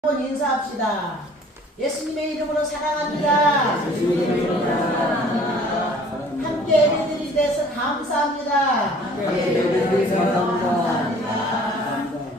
한번 인사합시다. 예수님의 이름으로 사랑합니다. 함께 예배드리게 돼서 감사합니다.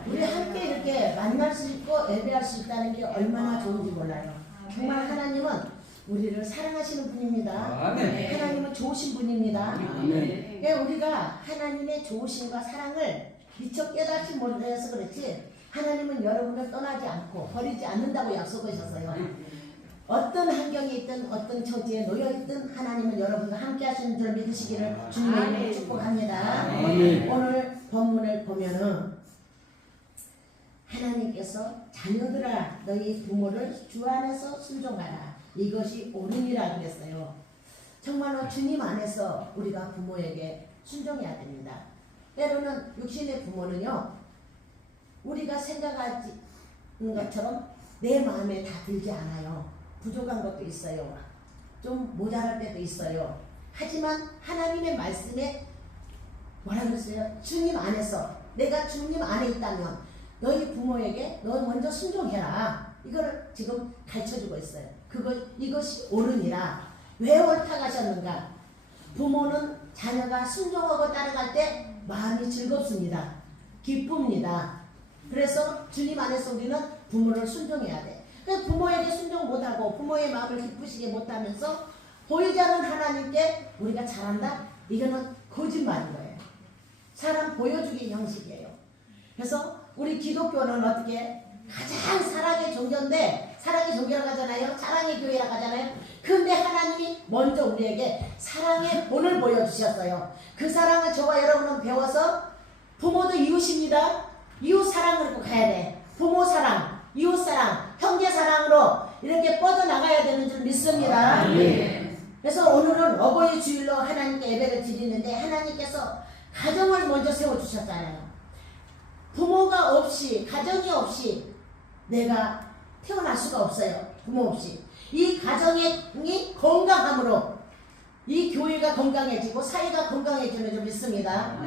우리 함께 이렇게 만날 수 있고 예배할 수 있다는 게 얼마나 좋은지 몰라요. 정말 하나님은 우리를 사랑하시는 분입니다. 하나님은 좋으신 분입니다. 그러니까 우리가 하나님의 좋으심과 사랑을 미처 깨닫지 못해서 그렇지, 하나님은 여러분을 떠나지 않고 버리지 않는다고 약속하셨어요. 어떤 환경에 있든 어떤 처지에 놓여있든 하나님은 여러분과 함께 하시는 줄 믿으시기를 주님의 이름으로 축복합니다. 오늘 본문을 보면은 하나님께서 자녀들아 너희 부모를 주 안에서 순종하라, 이것이 옳으니라 그랬어요. 정말로 주님 안에서 우리가 부모에게 순종해야 됩니다. 때로는 육신의 부모는요, 우리가 생각하는 것처럼 내 마음에 다 들지 않아요. 부족한 것도 있어요. 좀 모자랄 때도 있어요. 하지만 하나님의 말씀에 뭐라 그랬어요? 주님 안에서, 내가 주님 안에 있다면 너희 부모에게 너 먼저 순종해라, 이걸 지금 가르쳐주고 있어요. 이것이 옳으니라. 왜 옳다고 하셨는가? 부모는 자녀가 순종하고 따라갈 때 마음이 즐겁습니다. 기쁩니다. 그래서 주님 안에서 우리는 부모를 순종해야 돼. 그래서 부모에게 순종 못하고 부모의 마음을 기쁘시게 못하면서 보이지 않는 하나님께 우리가 잘한다? 이거는 거짓말인 거예요. 사람 보여주기 형식이에요. 그래서 우리 기독교는 어떻게 가장 사랑의 종교인데, 사랑의 종교라고 하잖아요. 사랑의 교회라고 하잖아요. 근데 하나님이 먼저 우리에게 사랑의 본을 보여주셨어요. 그 사랑을 저와 여러분은 배워서 부모도 이웃입니다. 이웃 사랑으로 가야 돼. 부모 사랑, 이웃 사랑, 형제 사랑으로 이렇게 뻗어나가야 되는 줄 믿습니다. 그래서 오늘은 어버이 주일로 하나님께 예배를 드리는데, 하나님께서 가정을 먼저 세워주셨잖아요. 부모가 없이, 가정이 없이 내가 태어날 수가 없어요. 부모 없이. 이 가정이 건강함으로 이 교회가 건강해지고 사회가 건강해지는 줄 믿습니다.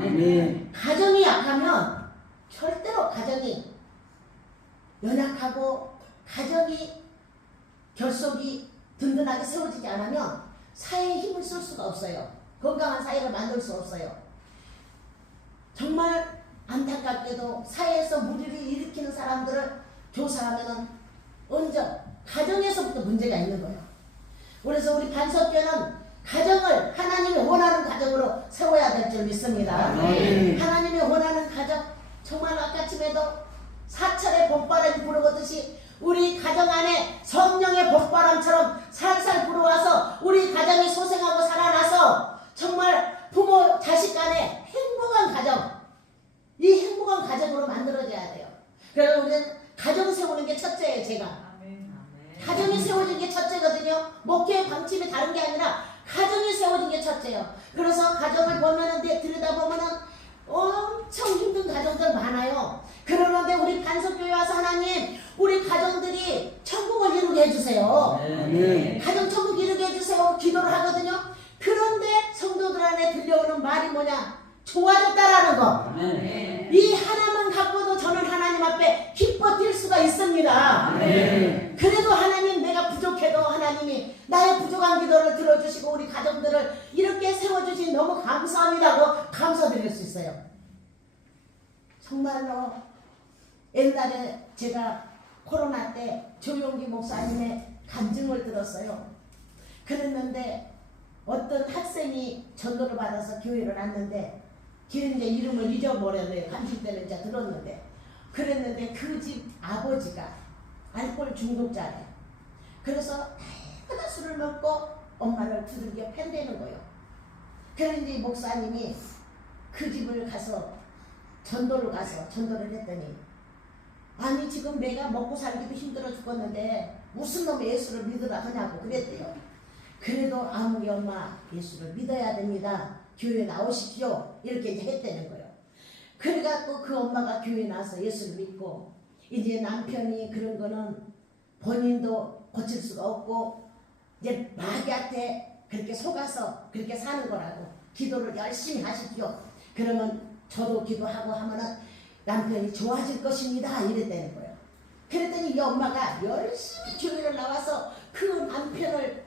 가정이 약하면 절대로 가정이 연약하고 가정이 결속이 든든하게 세워지지 않으면 사회에 힘을 쓸 수가 없어요. 건강한 사회를 만들 수 없어요. 정말 안타깝게도 사회에서 무리를 일으키는 사람들을 조사하면 먼저 가정에서부터 문제가 있는 거예요. 그래서 우리 반석교는 가정을 하나님이 원하는 가정으로 세워야 될 줄 믿습니다. 하나님이 원하는 가정, 정말 아까쯤에도 사철의 봄바람이 불어오듯이 우리 가정 안에 성령의 봄바람처럼 살살 불어와서 우리 가정이 소생하고 살아나서 정말 부모 자식 간에 행복한 가정, 이 행복한 가정으로 만들어져야 돼요. 그래서 우리는 가정 세우는 게 첫째예요. 제가 가정이 세워진 게 첫째거든요. 목회의 방침이 다른 게 아니라 가정이 세워진 게 첫째예요. 그래서 가정을 보면은, 들여다보면은 엄청 힘든 가정들 많아요. 그러는데 우리 반석교회 와서 하나님, 우리 가정들이 천국을 이루게 해주세요. 가정 천국 이루게 해주세요. 기도를 하거든요. 그런데 성도들 안에 들려오는 말이 뭐냐? 좋아졌다라는 거. 이 하나만 갖고도 저는 하나님 앞에 기뻐 뛸 수가 있습니다. 그래도 하나님, 내가 부족해도 하나님이 나의 부족한 기도를 들어주시고 우리 가정들을 이렇게 세워주시니 너무 감사합니다고 감사드릴 수 있어요. 정말로 옛날에 제가 코로나 때 조용기 목사님의 간증을 들었어요. 그랬는데 어떤 학생이 전도를 받아서 교회를 왔는데, 걔는 이제 이름을 잊어버렸네요. 간증 때는 이제 들었는데, 그랬는데 그 집 아버지가 알코올 중독자래요. 그래서 하나 술을 먹고 엄마를 두들겨 팬대는 거예요. 그런데 목사님이 그 집을 가서 전도를 했더니, 아니 지금 내가 먹고 살기도 힘들어 죽었는데 무슨 놈의 예수를 믿으라 하냐고 그랬대요. 그래도 아무리 엄마 예수를 믿어야 됩니다. 교회 나오십시오. 이렇게 이제 했다는 거예요. 그래갖고 그 엄마가 교회 나와서 예수를 믿고, 이제 남편이 그런 거는 본인도 고칠 수가 없고 이제 마귀한테 그렇게 속아서 그렇게 사는 거라고, 기도를 열심히 하십시오. 그러면 저도 기도하고 하면은 남편이 좋아질 것입니다. 이랬다는 거예요. 그랬더니 이 엄마가 열심히 교회를 나와서 그 남편을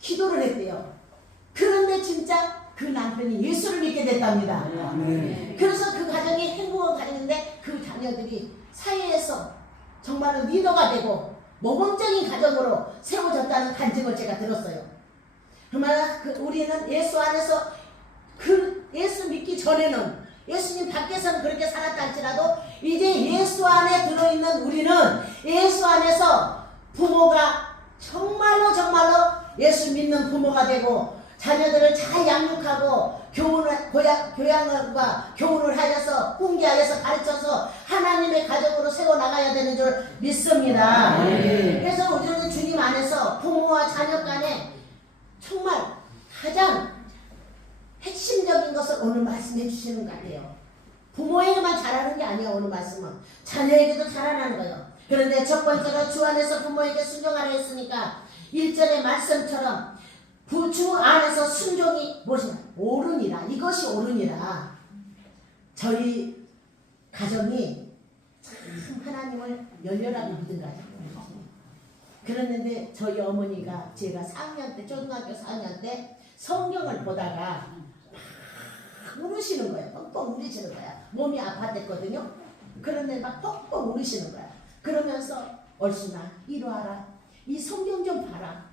기도를 했대요. 그런데 진짜 그 남편이 예수를 믿게 됐답니다. 그래서 그 가정이 행복한 가정인데 그 자녀들이 사회에서 정말로 리더가 되고 모범적인 가정으로 세워졌다는 간증을 제가 들었어요. 그러나 우리는 예수 안에서 그 예수 믿기 전에는 예수님 밖에서는 그렇게 살았다 할지라도 이제 예수 안에 들어있는 우리는 예수 안에서 부모가 정말로 예수 믿는 부모가 되고 자녀들을 잘 양육하고 교양과 교훈을 하여서 훈계하여서 가르쳐서 하나님의 가정으로 세워나가야 되는 줄 믿습니다. 그래서 우리는 주님 안에서 부모와 자녀 간에 정말 가장 핵심적인 것을 오늘 말씀해 주시는 것 같아요. 부모에게만 잘하는 게 아니에요. 오늘 말씀은 자녀에게도 잘하는 거예요. 그런데 첫 번째로 주 안에서 부모에게 순종하라 했으니까 1절의 말씀처럼 주 안에서 순종이 무엇이냐? 옳으니라. 이것이 옳으니라. 저희 가정이 참 하나님을 열렬하게 믿은 가정이에요. 그랬는데 저희 어머니가 제가 4학년 때 초등학교 4학년 때 성경을 보다가 막 울으시는 거예요. 펑펑 울으시는 거야. 몸이 아팠댔거든요. 그런데 막 펑펑 울으시는 거야. 그러면서 얼순아 이리와라. 이 성경 좀 봐라.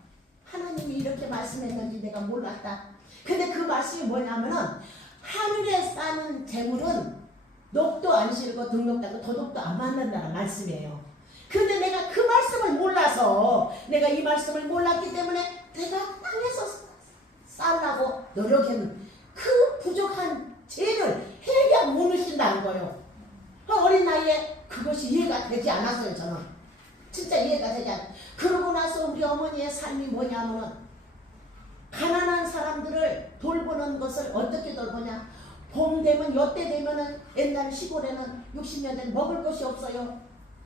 하나님이 이렇게 말씀했는지 내가 몰랐다. 근데 그 말씀이 뭐냐면은 하늘에 싸는 재물은 녹도 안 실고 등록도 안 도둑도 안 맞는다는 말씀이에요. 근데 내가 그 말씀을 몰라서 내가 이 말씀을 몰랐기 때문에 내가 땅에서 쌀라고 노력했는 그 부족한 죄를 해결 못 하신다는 거예요. 어린 나이에 그것이 이해가 되지 않았어요. 저는 진짜 이해가 되지 않았어요. 그러고 나서 우리 어머니의 삶이 뭐냐면은 가난한 사람들을 돌보는 것을 어떻게 돌보냐. 봄 되면 요때 되면은 옛날 시골에는 60년대는 먹을 것이 없어요.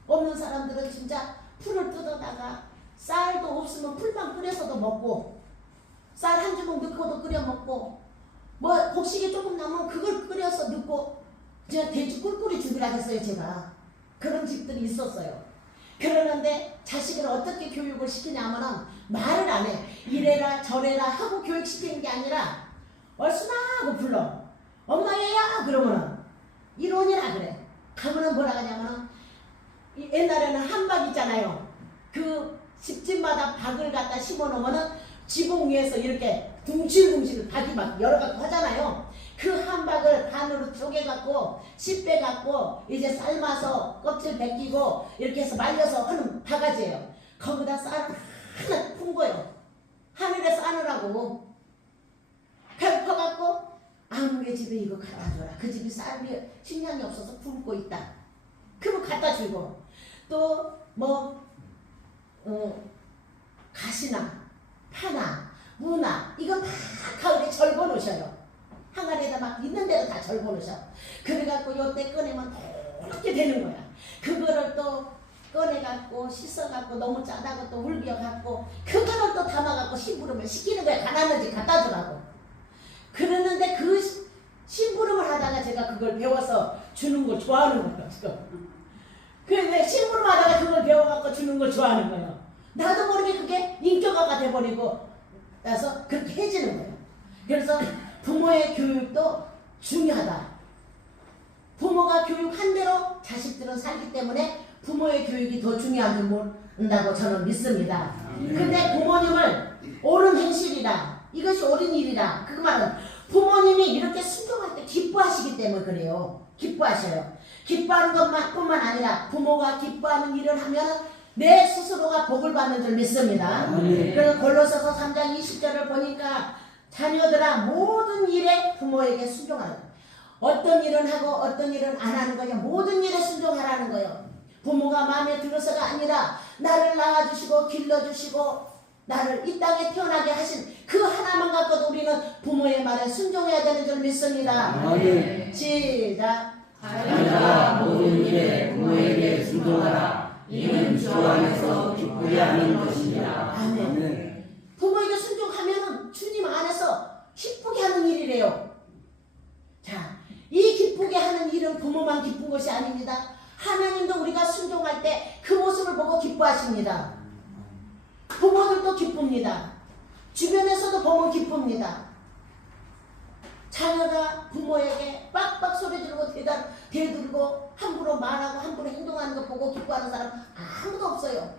없는 사람들은 진짜 풀을 뜯어다가 쌀도 없으면 풀만 끓여서도 먹고 쌀 한 주먹 넣고도 끓여 먹고 뭐 곡식이 조금 남으면 그걸 끓여서 넣고 그냥 돼지 꿀꿀이 주기라 했어요. 제가 그런 집들이 있었어요. 그러는데 자식을 어떻게 교육을 시키냐면은 말을 안 해. 이래라 저래라 하고 교육시키는 게 아니라 얼순아 하고 불러. 엄마 얘야 그러면은 이론이라 그래. 가면은 뭐라 하냐면은 옛날에는 한박 있잖아요. 그 집집마다 박을 갖다 심어놓으면은 지붕 위에서 이렇게 둥실둥실 박이 막 여러 갖고 하잖아요. 그 한박을 반으로 쪼개갖고 씹빼갖고 이제 삶아서 껍질 벗기고 이렇게 해서 말려서 하는 바가지예요. 거기다 쌀 하나 푼 거예요. 하늘에 싸느라고. 퍼갖고 아무개 집에 이거 갖다 줘라. 그 집이 쌀이 식량이 없어서 굶고 있다. 그거 갖다 주고 또 뭐 가시나 파나 무나 이거 다 가을에 절거 놓으셔요. 항아리에다 막 있는 대로 다 절거 놓으셔. 그래갖고 요때 꺼내면 그렇게 되는 거야. 그거를 또 꺼내갖고 씻어갖고 너무 짜다고 또 울벼갖고 그거를 또 담아갖고 심부름을 시키는 거야. 가난한지 갖다 주라고. 그러는데 그 심부름을 하다가 제가 그걸 배워서 주는 걸 좋아하는 거예요. 지금. 그런데 심부름 하다가 그걸 배워갖고 주는 걸 좋아하는 거예요. 나도 모르게 그게 인격화가 돼버리고 나서 그렇게 해지는 거예요. 그래서 부모의 교육도 중요하다. 부모가 교육한 대로 자식들은 살기 때문에 부모의 교육이 더 중요한 줄 모른다고 저는 믿습니다. 근데 부모님을 옳은 행실이라 이것이 옳은 일이라 그 말은 부모님이 이렇게 순종할 때 기뻐하시기 때문에 그래요. 기뻐하셔요. 기뻐하는 것뿐만 아니라 부모가 기뻐하는 일을 하면 내 스스로가 복을 받는 줄 믿습니다. 그래서 골로새서 3장 20절을 보니까 자녀들아 모든 일에 부모에게 순종하라. 어떤 일은 하고 어떤 일은 안 하는 거냐. 모든 일에 순종하라는 거예요. 부모가 마음에 들어서가 아니라 나를 낳아주시고 길러주시고 나를 이 땅에 태어나게 하신 그 하나만 갖고도 우리는 부모의 말에 순종해야 되는 줄 믿습니다. 시작. 자녀가 모든 일에 부모에게 순종하라. 이는 주 안에서 기쁘게 하는 것이니라. 아멘. 부모에게 순종하면 주님 안에서 기쁘게 하는 일이래요. 자, 이 기쁘게 하는 일은 부모만 기쁜 것이 아닙니다. 하나님도 우리가 순종할 때 그 모습을 기뻐합니다. 부모들도 기쁩니다. 주변에서도 보면 기쁩니다. 자녀가 부모에게 빡빡 소리 지르고 대들고 함부로 말하고 함부로 행동하는 거 보고 기뻐하는 사람 아무도 없어요.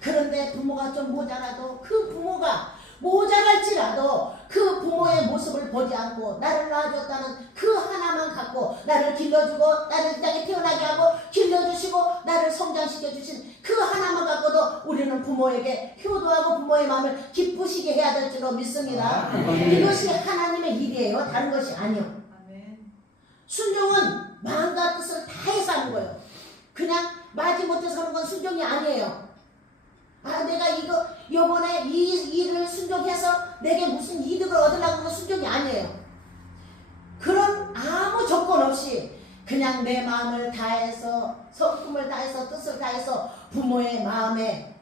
그런데 부모가 좀 모자라도 그 부모가 모자랄지라도 그 부모의 모습을 보지 않고 나를 낳아줬다는 그 하나만 갖고 나를 길러주고 나를 이 땅에 태어나게 하고 길러주시고 나를 성장시켜 주신 그 하나만 갖고도 우리는 부모에게 효도하고 부모의 마음을 기쁘시게 해야 될 줄로 믿습니다. 이것이 하나님의 일이에요. 다른 것이 아니요. 순종은 마음과 뜻을 다해서 하는 거예요. 그냥 마지못해서 하는 건 순종이 아니에요. 아, 내가 요번에 이 일을 순종해서 내게 무슨 이득을 얻으려고 하는 순종이 아니에요. 그런 아무 조건 없이 그냥 내 마음을 다해서 성품을 다해서 뜻을 다해서 부모의 마음에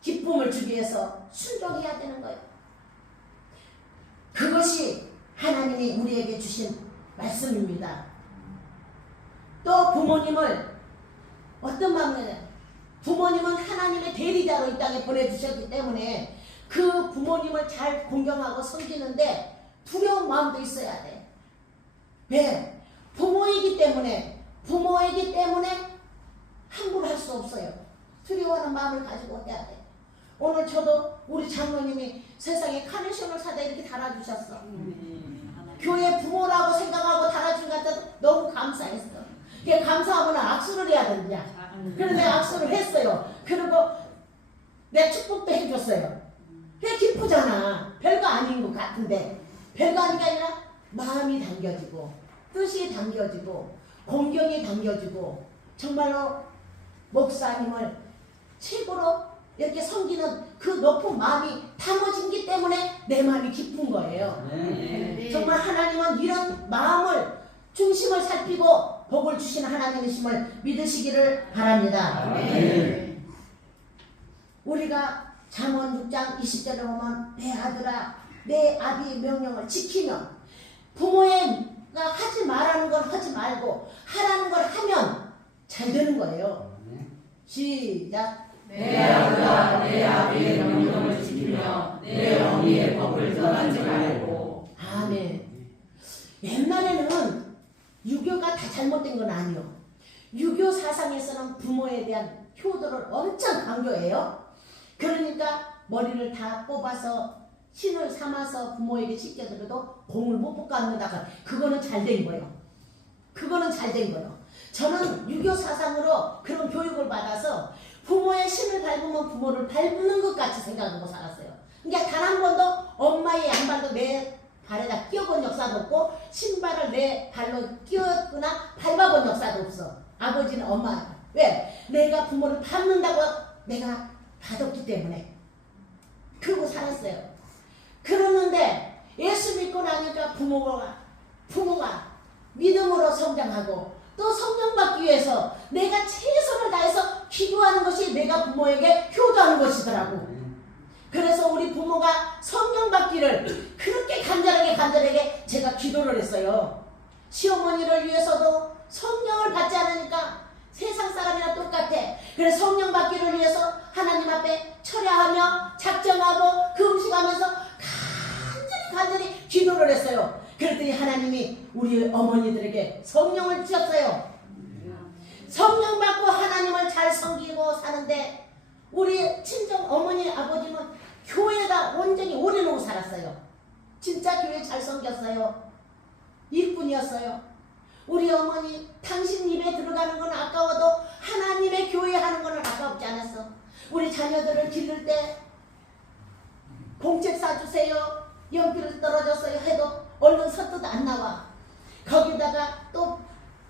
기쁨을 주기 위해서 순종해야 되는 거예요. 그것이 하나님이 우리에게 주신 말씀입니다. 또 부모님을 어떤 마음이냐? 부모님은 하나님의 대리자로 이 땅에 보내주셨기 때문에 그 부모님을 잘 공경하고 섬기는데 두려운 마음도 있어야 돼. 왜? 부모이기 때문에 함부로 할 수 없어요. 두려워하는 마음을 가지고 해야 돼. 오늘 저도 우리 장로님이 세상에 카네이션을 사다 이렇게 달아주셨어. 교회 부모라고 생각하고 달아준 것 같아서 너무 감사했어. 감사하면 악수를 해야 된다. 그래서 내가 악수를 했어요. 그리고 내 축복도 해줬어요. 그게 기쁘잖아. 별거 아닌 것 같은데 별거 아닌 게 아니라 마음이 당겨지고 뜻이 당겨지고 공경이 당겨지고 정말로 목사님을 최고로 이렇게 섬기는 그 높은 마음이 담아진기 때문에 내 마음이 기쁜 거예요. 정말 하나님은 이런 마음을 중심을 살피고 복을 주시는 하나님이심을 믿으시기를 바랍니다. 우리가 잠언 6장 20절에 보면 내 아들아 내 아비의 명령을 지키면 부모가 하지 말라는 걸 하지 말고 하라는 걸 하면 잘 되는 거예요. 시작. 내 아들아 내 아비의 명령을 지키며 내 어미의 법을 떠나지 말고. 아멘. 옛날에는 유교가 다 잘못된 건 아니요. 유교 사상에서는 부모에 대한 효도를 엄청 강조해요. 그러니까 머리를 다 뽑아서 신을 삼아서 부모에게 씻겨드려도 공을 못 볶아합니다. 그거는 잘 된 거예요. 그거는 잘 된 거예요. 저는 유교 사상으로 그런 교육을 받아서 부모의 신을 밟으면 부모를 밟는 것 같이 생각하고 살았어요. 그러니까 단 한 번도 엄마의 양발도 내 발에다 끼워본 역사도 없고 신발을 내 발로 끼웠거나 밟아본 역사도 없어. 아버지는 엄마. 왜? 내가 부모를 밟는다고 내가 받았기 때문에 그러고 살았어요. 그러는데 예수 믿고 나니까 부모가 믿음으로 성장하고 또 성령 받기 위해서 내가 최선을 다해서 기도하는 것이 내가 부모에게 효도하는 것이더라고. 그래서 우리 부모가 성령 받기를 그렇게 간절하게 제가 기도를 했어요. 시어머니를 위해서도 성령을 받지 않으니까 세상 사람이랑 똑같아. 그래서 성령 받기를 위해서 하나님 앞에 철야하며 작정하고 그 음식하면서 간절히 기도를 했어요. 그랬더니 하나님이 우리 어머니들에게 성령을 주셨어요. 성령 받고 하나님을 잘 섬기고 사는데 우리 친정 어머니 아버지는 교회에다 온전히 올인하고 살았어요. 진짜 교회 잘 섬겼어요. 일꾼이었어요. 우리 어머니 당신 입에 들어가는 건 아까워도 하나님의 교회 하는 건 아까웠지 않았어. 우리 자녀들을 기를 때 공책 사주세요. 연필을 떨어졌어요 해도 얼른 선뜻 안 나와. 거기다가 또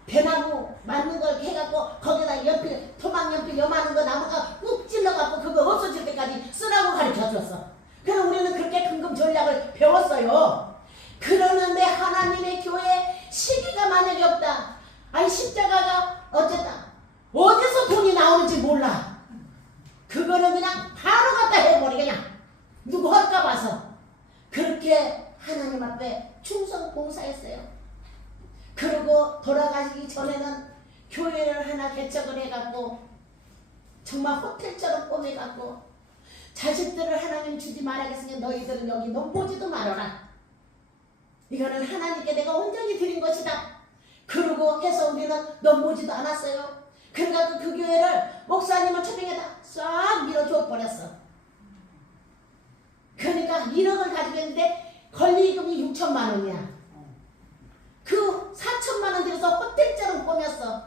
배나무 맞는 걸 해갖고 거기다 연필 토막연필 요만한 거 나무가 꾹 찔러갖고 그거 없어질 때까지 쓰라고 가르쳐줬어. 그럼 우리는 그렇게 금금 전략을 배웠어요. 그러는데 하나님의 교회에 시기가 만약에 없다. 아니 십자가가 어쨌다. 어디서 돈이 나오는지 몰라. 그거는 그냥 바로 갖다 해버리 그냥 누구 할까 봐서 그렇게 하나님 앞에 충성 봉사했어요. 그리고 돌아가시기 전에는 교회를 하나 개척을 해갖고 정말 호텔처럼 꾸며갖고 자식들을 하나님 주지 말아겠으니 너희들은 여기 넘보지도 말아라. 이거는 하나님께 내가 온전히 드린 것이다. 그러고 해서 우리는 넘보지도 않았어요. 그러니까 그 교회를 목사님을 초빙에다 싹 밀어줘 버렸어. 그러니까 1억을 가지고 있는데 권리금이 6천만 원이야. 그 4천만 원 들여서 호텔처럼 꾸몄어.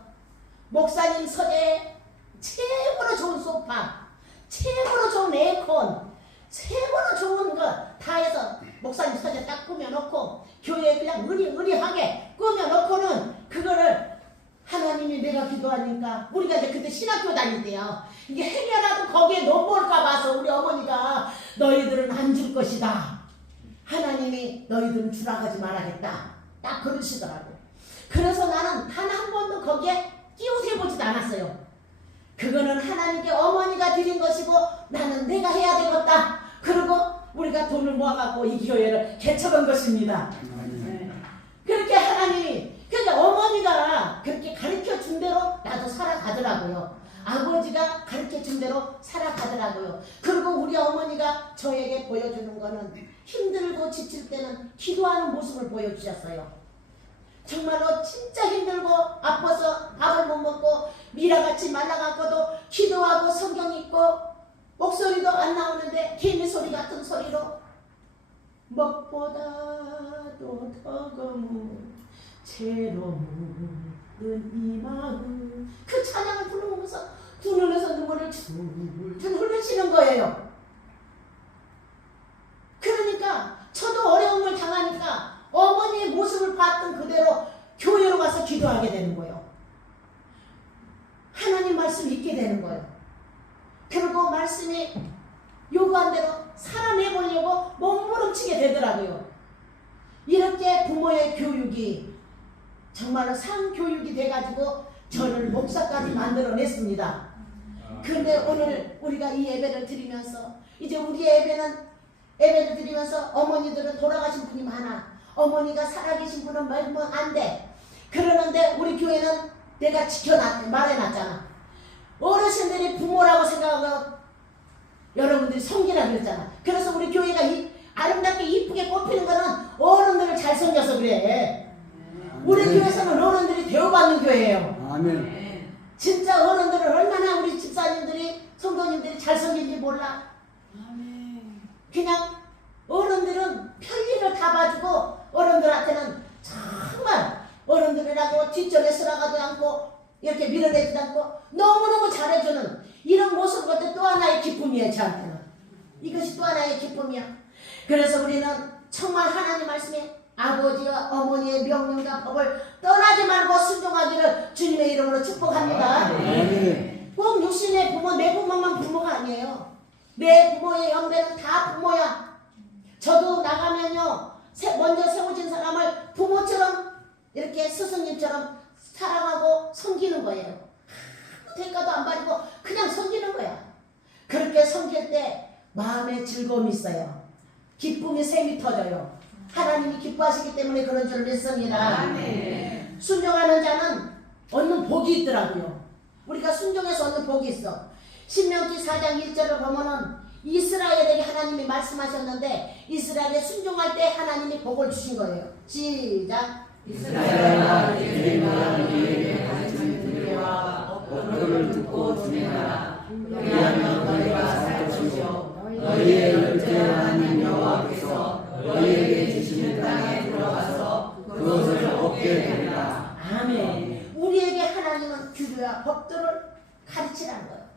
목사님 서재에 최고로 좋은 소파, 최고로 좋은 에어컨, 최고로 좋은 거 다 해서 목사님 서재 딱 꾸며놓고 교회에 그냥 의리하게 꾸며놓고는 그거를 하나님이 내가 기도하니까 우리가 이제 그때 신학교 다닐 때요. 이게 행여라도 거기에 넘어올까 봐서 우리 어머니가 너희들은 안 줄 것이다. 하나님이 너희들은 주라 하지 말아야겠다. 딱 그러시더라고. 그래서 나는 단 한 번도 거기에 끼우세보지도 않았어요. 그거는 하나님께 어머니가 드린 것이고 나는 내가 해야 되겠다. 그리고 우리가 돈을 모아갖고 이 교회를 개척한 것입니다. 그렇게 하나님이 그러니까 어머니가 그렇게 가르쳐 준 대로 나도 살아가더라고요. 아버지가 가르쳐 준 대로 살아가더라고요. 그리고 우리 어머니가 저에게 보여주는 거는 힘들고 지칠 때는 기도하는 모습을 보여주셨어요. 정말로 진짜 힘들고 아파서 밥을 못 먹고 미라같이 말라갖고도 기도하고 성경 읽고 목소리도 안 나오는데 개미 소리 같은 소리로 먹보다도 더 검은 채로 묻은 이 마음 그 찬양을 부르면서 두 눈에서 눈물을 줄줄 흘리시는 거예요. 그러니까 저도 어려움을 당하니까 어머니의 모습을 봤던 그대로 교회로 가서 기도하게 되는 거예요. 하나님 말씀 읽게 되는 거예요. 그리고 말씀이 요구한 대로 살아내보려고 몸부림치게 되더라고요. 이렇게 부모의 교육이 정말로 상교육이 돼가지고 저를 목사까지 만들어냈습니다. 그런데 오늘 우리가 이 예배를 드리면서 이제 우리의 예배를 드리면서 어머니들은 돌아가신 분이 많아. 어머니가 살아계신 분은 말면 안 돼. 그러는데 우리 교회는 내가 말해놨잖아. 어르신들이 부모라고 생각하고 여러분들이 성기라 그랬잖아. 그래서 우리 교회가 아름답게 이쁘게 꼽히는 거는 어른들을 잘 섬겨서 그래. 우리 교회에서는 어른들이 대우받는 교회예요. 아멘. 진짜 어른들을 얼마나 우리 집사님들이 성도님들이 잘 섬긴지 몰라. 그냥 어른들은 편리를 다 봐주고 어른들한테는 정말 어른들이라고 뒷전에 서라가도 않고 이렇게 밀어내지도 않고 너무너무 잘해주는 이런 모습 같은 또 하나의 기쁨이에요. 저한테는 이것이 또 하나의 기쁨이야. 그래서 우리는 정말 하나님 말씀에 아버지와 어머니의 명령과 법을 떠나지 말고 순종하기를 주님의 이름으로 축복합니다. 꼭 육신의 부모, 내 부모만 부모가 아니에요. 내 부모의 영배는 다 부모야. 저도 나가면요 먼저 세워진 사람을 부모처럼 이렇게 스승님처럼 사랑하고 섬기는 거예요. 아무 대가도 안 받고 그냥 섬기는 거야. 그렇게 섬길 때 마음에 즐거움이 있어요. 기쁨이 샘이 터져요. 하나님이 기뻐하시기 때문에 그런 줄 믿습니다. 아멘. 순종하는 자는 얻는 복이 있더라고요. 우리가 순종해서 얻는 복이 있어. 신명기 4장 1절을 보면은 이스라엘에게 하나님이 말씀하셨는데 이스라엘에 순종할 때 하나님이 복을 주신 거예요. 시작. 이스라엘아 내 말을 너희에게 가르쳐 주리와 너를 듣고 준행하라. 그리하면 너희가 살 것이요 너희의 열대 하나님 여호와께서 너희에게 주시는 땅에 들어가서 그것을 얻게 되리라. 아멘. 우리에게 하나님은 규례와 법도를 가르치라는 거예요.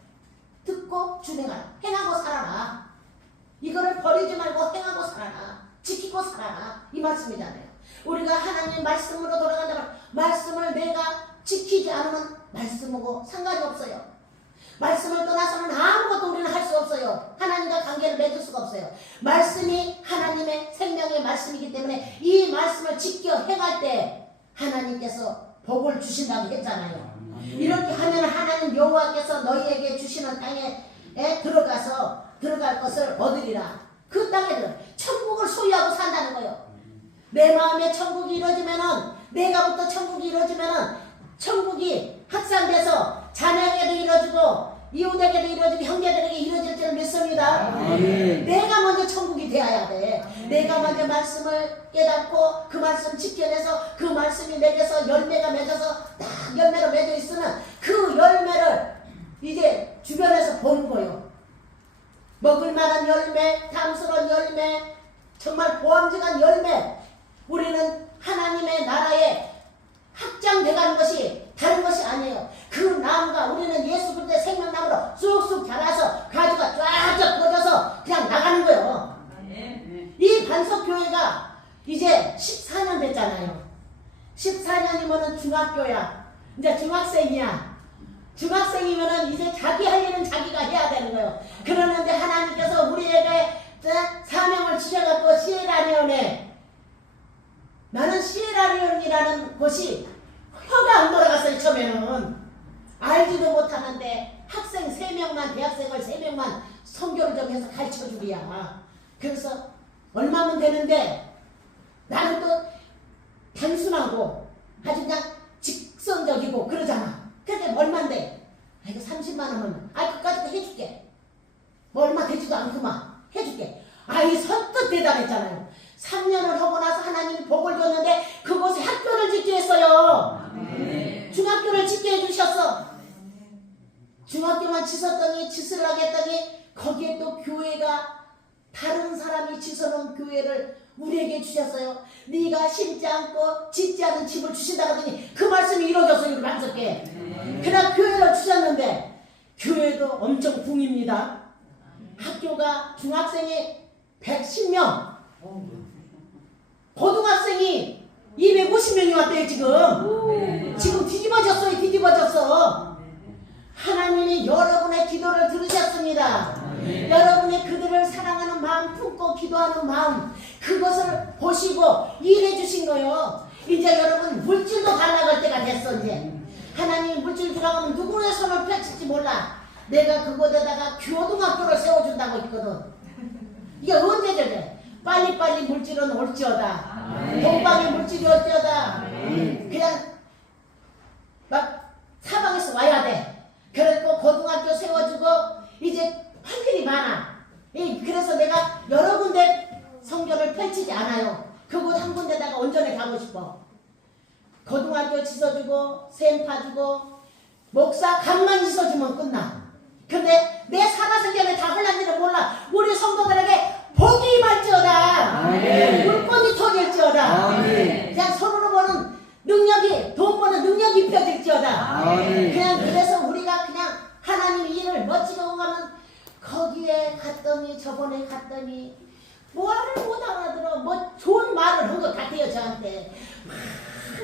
듣고 준행하라. 행하고 살아라. 이거를 버리지 말고 행하고 살아라. 지키고 살아라. 이 말씀이잖아요. 우리가 하나님 말씀으로 돌아간다면 말씀을 내가 지키지 않으면 말씀하고 상관이 없어요. 말씀을 떠나서는 아무것도 우리는 할 수 없어요. 하나님과 관계를 맺을 수가 없어요. 말씀이 하나님의 생명의 말씀이기 때문에 이 말씀을 지켜 행할 때 하나님께서 복을 주신다고 했잖아요. 이렇게 하면 하나님 여호와께서 너희에게 주시는 땅에 들어갈 것을 얻으리라. 그 땅에 천국을 소유하고 산다는 거예요. 내 마음에 천국이 이루어지면은 내가부터 천국이 이루어지면은 천국이 확산돼서 자녀에게도 이루어지고 이웃에게도 이루어지고 형제들에게 이루어질 줄 믿습니다. 아멘. 내가 먼저 천국이 되어야 돼. 내가 먼저 말씀을 깨닫고 그 말씀 지켜내서 그 말씀이 내게서 열매가 맺어서 딱 열매로 맺어 있으면 그 열매를 이제 주변에서 보는 거예요. 먹을 만한 열매, 탐스러운 열매, 정말 보암직한 열매. 우리는 하나님의 나라에 확장돼가는 것이 다른 것이 아니에요. 그 나무가 우리는 예수 그리스도의 생명나무로 쑥쑥 자라서 가지가 쫙쫙 뻗어서 그냥 나가는 거예요. 이 반석교회가 이제 14년 됐잖아요. 14년이면은 중학교야. 이제 중학생이야. 중학생이면은 이제 자기 할 일은 자기가 해야 되는 거예요. 그러는데 하나님께서 우리에게 사명을 주셔갖고 시에라리온에, 나는 시에라리온이라는 곳이 혀가 안 돌아갔어요. 처음에는 알지도 못하는데 학생 3명만, 대학생을 3명만 선교를 좀 해서 가르쳐 주리야. 그래서 얼마면 되는데 나는 또 단순하고 아주 그냥 직선적이고 그러잖아. 그게 얼만데? 이거 30만 원이면 그까짓 거 해줄게. 뭐 얼마 되지도 않구만. 해줄게. 이 선뜻 대답했잖아요. 3년을 하고 나서 하나님이 복을 줬는데 그곳에 학교를 짓게 했어요. 중학교를 짓게 해주셨어. 중학교만 짓었더니 짓으려고 했더니 거기에 또 교회가 다른 사람이 짓어놓은 교회를 우리에게 주셨어요. 네가 심지 않고 짓지 않은 집을 주신다고 하더니 그 말씀이 이루어졌어요. 우리 만석계. 그냥 교회를 주셨는데 교회도 엄청 붕입니다. 학교가 중학생이 110명, 고등학생이 250명이 왔대요. 지금 뒤집어졌어요. 뒤집어졌어. 하나님이 여러분의 기도를 들으셨습니다. 여러분의 그들을 사랑하는 마음, 품고 기도하는 마음, 그것을 보시고 일해 주신 거예요. 이제 여러분 물질도 달라갈 때가 됐어. 이제 하나님이 물질 주라고 하면 누구의 손을 펼칠지 몰라. 내가 그곳에다가 교등학교를 세워준다고 했거든. 이게 언제 되래? 빨리빨리 물질은 올지어다. 동방의 물질이 올지어다. 그냥 막 사방에서 와야 돼. 그래서 고등학교 세워주고 이제 할 일이 많아. 그래서 내가 여러 군데 성교를 펼치지 않아요. 그곳 한 군데다가 온전히 가고 싶어. 고등학교 지어주고 샘 파주고 목사 간만 지어주면 끝나. 근데 내 살아생전에 다 흘렀는지는 몰라. 우리 성도들에게 복이 임할지어다. 물건이 터질지어다. 그냥 손으로 보는 능력이, 돈 버는 능력이 입혀질지어다. 그냥 그래서 우리가 그냥 하나님 일을 멋지게 하면 거기에 갔더니 저번에 갔더니 뭐를 못 알아들어. 뭐 좋은 말을 한 것 같아요. 저한테 막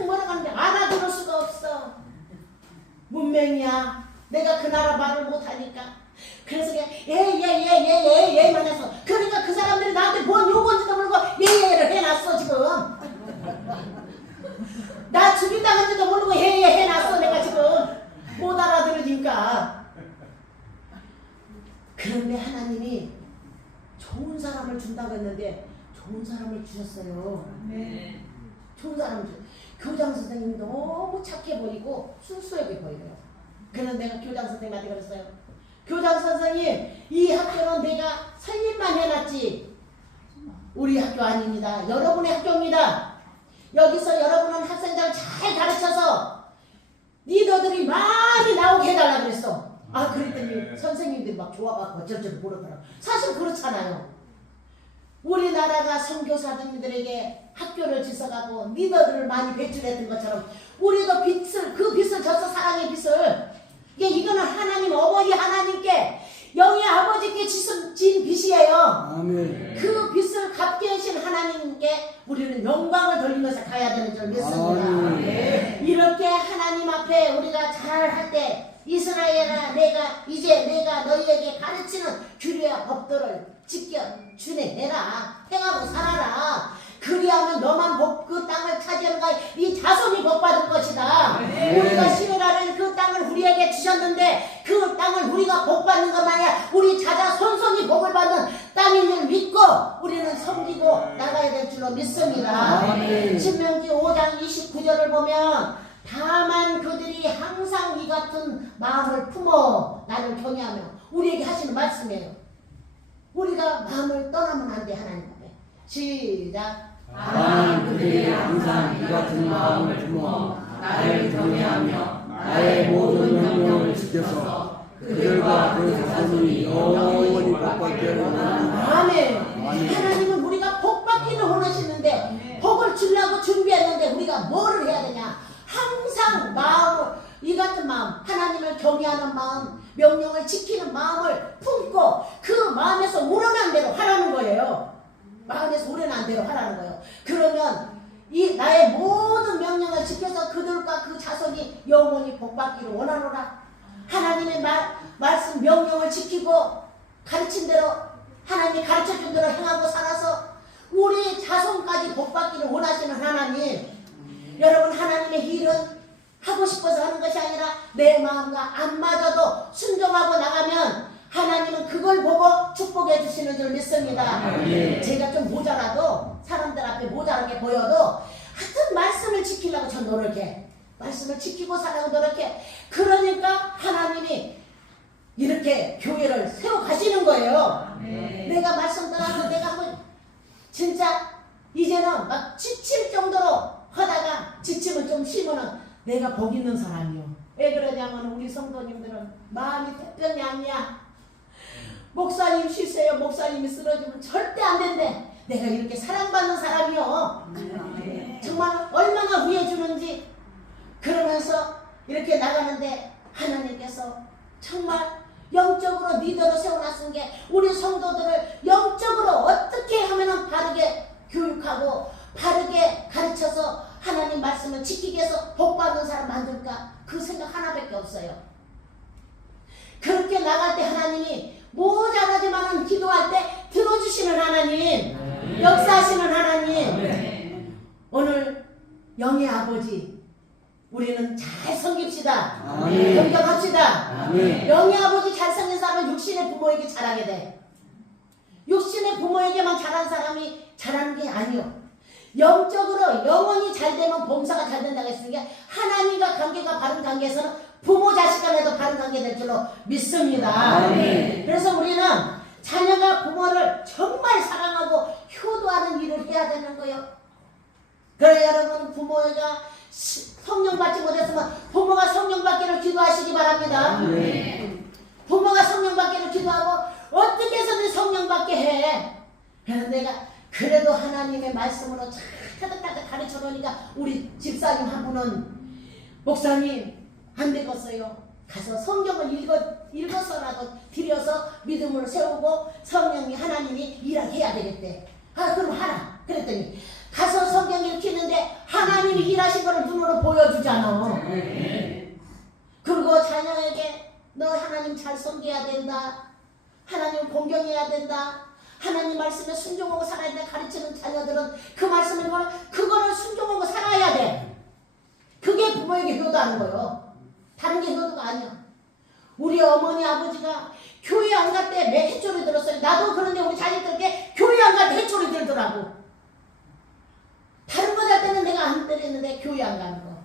뭐라고 하는데 알아들을 수가 없어. 문맹이야. 내가 그 나라 말을 못하니까. 그래서 그냥 예만 해서. 그러니까 그 사람들이 나한테 뭔 요건지도 모르고 예를 해놨어. 지금 나 죽인다는지도 모르고 해놨어. 내가 지금 못 알아들으니까. 그런데 하나님이 좋은 사람을 준다고 했는데 좋은 사람을 주셨어요. 좋은 사람을 주셨어요. 교장 선생님이 너무 착해 보이고 순수하게 보여요. 그래서 내가 교장 선생님한테 그랬어요. 교장 선생님, 이 학교는 내가 설립만 해놨지 우리 학교 아닙니다. 여러분의 학교입니다. 여기서 여러분은 학생들을 잘 가르쳐서 리더들이 많이 나오게 해달라 그랬어. 그랬더니 선생님들이 막 좋아갖고 어쩔 모르더라고. 사실 그렇잖아요. 우리나라가 선교사님들에게 학교를 지어가고 리더들을 많이 배출했던 것처럼 우리도 그 빚을 져서 사랑의 빚을, 이거는 하나님 어머니 하나님께 영의 아버지께 진 빚이에요. 그 빚을 갚게 하신 하나님께 우리는 영광을 돌리면서 가야 되는 줄 믿습니다. 이렇게 하나님 앞에 우리가 잘 할 때 이스라엘아, 내가 너희에게 가르치는 규례와 법도를 지켜 준행해라. 행하고 살아라. 그리하면 너만 그 땅을 차지하는 거야. 이 자손이 복받을 것이다. 우리가 시에라는 그 땅을 우리에게 주셨는데 그 땅을 우리가 복받는 것만 아니라 우리 자손이 복을 받는 땅인 줄 믿고 우리는 섬기고 나가야 될 줄로 믿습니다. 신명기 5장 29절을 보면 다만 그들이 항상 이 같은 마음을 품어 나를 경외하고 말씀이에요. 우리가 마음을 떠나면 안 돼. 하나님 앞에. 시작. 나는 그들에게 항상 이 같은 마음을 품어 나를 경외하며 나의 모든 명령을 지켜서 그들과 그 자손이 영원히 복받기를 원하노라. 아멘. 하나님은 우리가 복 받기를 원하시는데 복을 주려고 준비했는데 우리가 뭐를 해야 되냐? 항상 마음을 이 같은 마음, 하나님을 경외하는 마음, 명령을 지키는 마음을 품고 그 마음에서 우러난 대로 하라는 거예요. 마음에서 우러난 대로 하라는 거예요. 그러면 이 나의 모든 명령을 지켜서 그들과 그 자손이 영원히 복받기를 원하노라. 하나님의 말씀 명령을 지키고 가르친 대로 하나님이 가르쳐준 대로 행하고 살아서 우리 자손까지 복받기를 원하시는 하나님. 여러분, 하나님의 일은 하고 싶어서 하는 것이 아니라 내 마음과 안 맞아도 순종하고 나가면 하나님은 그걸 보고 축복해 주시는 줄 믿습니다. 제가 좀 모자라도 사람들 앞에 모자라게 보여도 하여튼 말씀을 지키려고 전 노력해. 말씀을 지키고 살아고 노력해. 그러니까 하나님이 이렇게 교회를 세워 가시는 거예요. 내가 말씀 따라서 내가 한번 진짜 이제는 막 지칠 정도로 하다가 지치면 좀 쉬면은 내가 복 있는 사람이요. 왜 그러냐면 우리 성도님들은 마음이 태평이 아니야. 목사님 쉬세요. 목사님이 쓰러지면 절대 안 된대. 내가 이렇게 사랑받는 사람이요. 정말 얼마나 위해주는지. 그러면서 이렇게 나가는데 하나님께서 정말 영적으로 리더로 세워놨은 게 우리 성도들을 영적으로 어떻게 하면 바르게 교육하고 바르게 가르쳐서 하나님 말씀을 지키게 해서 복받는 사람 만들까? 그 생각 하나밖에 없어요. 그렇게 나갈 때 하나님이 모자라지만은 기도할 때 들어주시는 하나님, 역사하시는 하나님. 오늘 영의 아버지 우리는 잘 섬깁시다. 공경합시다. 영의 아버지 잘 섬긴 사람은 육신의 부모에게 잘하게 돼. 육신의 부모에게만 잘한 사람이 잘하는 게 아니요. 영적으로 영원히 잘 되면 범사가 잘 된다고 했으니까 하나님과 관계가 바른 관계에서는 부모 자식 간에도 바른 관계 될 줄로 믿습니다. 그래서 우리는 자녀가 부모를 정말 사랑하고 효도하는 일을 해야 되는 거예요. 그래 여러분, 부모가 성령 받지 못했으면 부모가 성령 받기를 기도하시기 바랍니다. 부모가 성령 받기를 기도하고 어떻게 해서든 성령 받게 해. 그래서 내가 그래도 하나님의 말씀으로 차득차득 가르쳐 놓으니까 우리 집사님 한 분은 목사님 안 되겠어요. 가서 성경을 읽어서라도 드려서 믿음을 세우고 성령이 하나님이 일하게 해야 되겠대. 아 그럼 하라. 그랬더니 가서 성경 읽히는데 하나님이 일하신 거를 눈으로 보여주잖아. 그리고 자녀에게 너 하나님 잘 섬겨야 된다. 하나님 공경해야 된다. 하나님 말씀에 순종하고 살아야 돼. 가르치는 자녀들은 그 말씀을 그거를 순종하고 살아야 돼. 그게 부모에게 효도하는 거예요. 다른 게 효도가 아니야. 우리 어머니 아버지가 교회 안 갈 때 매 해초리 들었어요. 나도 그런데 우리 자식들께 교회 안 갈 때 해초리 들더라고. 다른 거 할 때는 내가 안 때렸는데 교회 안 가는 거,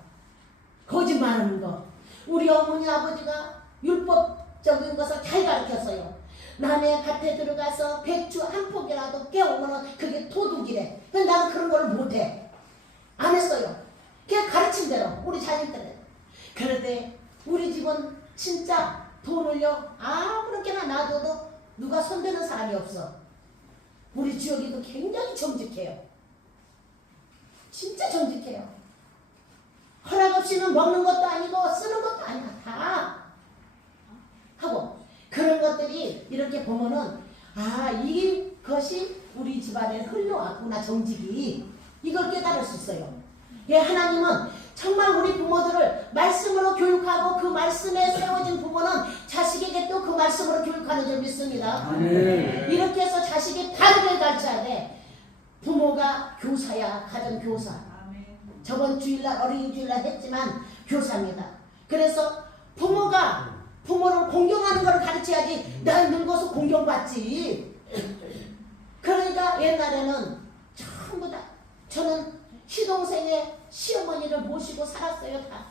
거짓말하는 거. 우리 어머니 아버지가 율법적인 것을 잘 가르쳤어요. 남의 밭에 들어가서 배추 한 포기라도 깨우면 그게 도둑이래. 근데 나는 그런 걸 못해. 안 했어요. 그냥 가르친 대로 우리 자식들은. 그런데 우리 집은 진짜 돈을요 아무렇게나 놔둬도 누가 손대는 사람이 없어. 우리 지역이도 굉장히 정직해요. 진짜 정직해요. 허락 없이는 먹는 것도 아니고 쓰는 것도 아니야. 다 하고. 그런 것들이 이렇게 보면은 아 이것이 우리 집안에 흘러왔구나. 정직이. 이걸 깨달을 수 있어요. 예, 하나님은 정말 우리 부모들을 말씀으로 교육하고 그 말씀에 세워진 부모는 자식에게 또 그 말씀으로 교육하는 줄 믿습니다. 이렇게 해서 자식이 바르게 가르쳐야 돼. 부모가 교사야. 가정교사. 저번 주일날 어린이 주일날 했지만 교사입니다. 그래서 부모를 공경하는 걸 가르쳐야지. 나 늙어서 공경받지. 그러니까 옛날에는 전부 다 저는 시동생의 시어머니를 모시고 살았어요. 다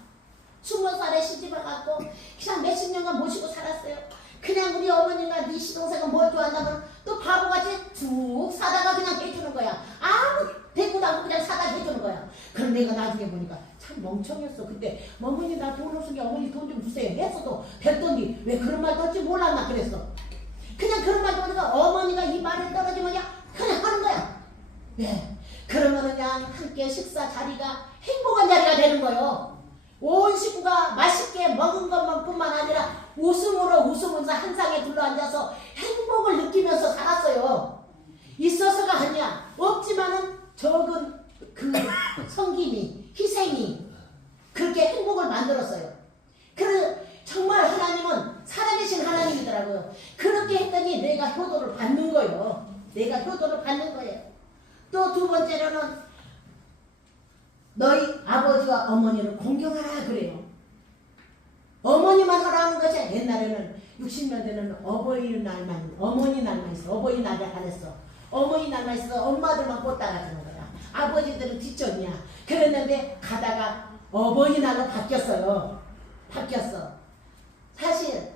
20살에 시집을 갔고 그냥 몇십 년간 모시고 살았어요. 그냥 우리 어머니가 네 시동 쭉 사다가 그냥 해주는 거야. 아무 대꾸도 않고 그냥 사다 해주는 거야. 그럼 내가 나중에 보니까 참 멍청했어. 그때 어머니 나 돈 없으니까 어머니 돈 좀 주세요 했어도 됐더니 왜 그런 말 할지 몰랐나 그랬어. 그냥 그런 말 하니까 어머니가 이 말에 떨어지면 그냥 하는 거야. 네. 그러면은 그냥 함께 식사 자리가 행복한 자리가 되는 거예요. 온 식구가 맛있게 먹은 것만뿐만 아니라 웃으면서 한 상에 둘러앉아서 행복을 느끼면서 살았어요. 있어서가 아니야. 없지만은 적은 그 성김이 희생이 그렇게 행복을 만들었어요. 정말 하나님은 살아계신 하나님이더라고요. 그렇게 했더니 내가 효도를 받는 거예요. 내가 효도를 받는 거예요. 또 두 번째로는 너희 아버지와 어머니를 공경하라 그래요. 어머니만 하라는 것이 옛날에는 60년대는 어버이날만 어머니날만 있어. 어버이날을 안 했어. 어머니날만 있어. 엄마들만 꽃 따라주는 거야. 아버지들은 뒷전이야. 그랬는데 가다가 어버이날로 바뀌었어요. 바뀌었어. 사실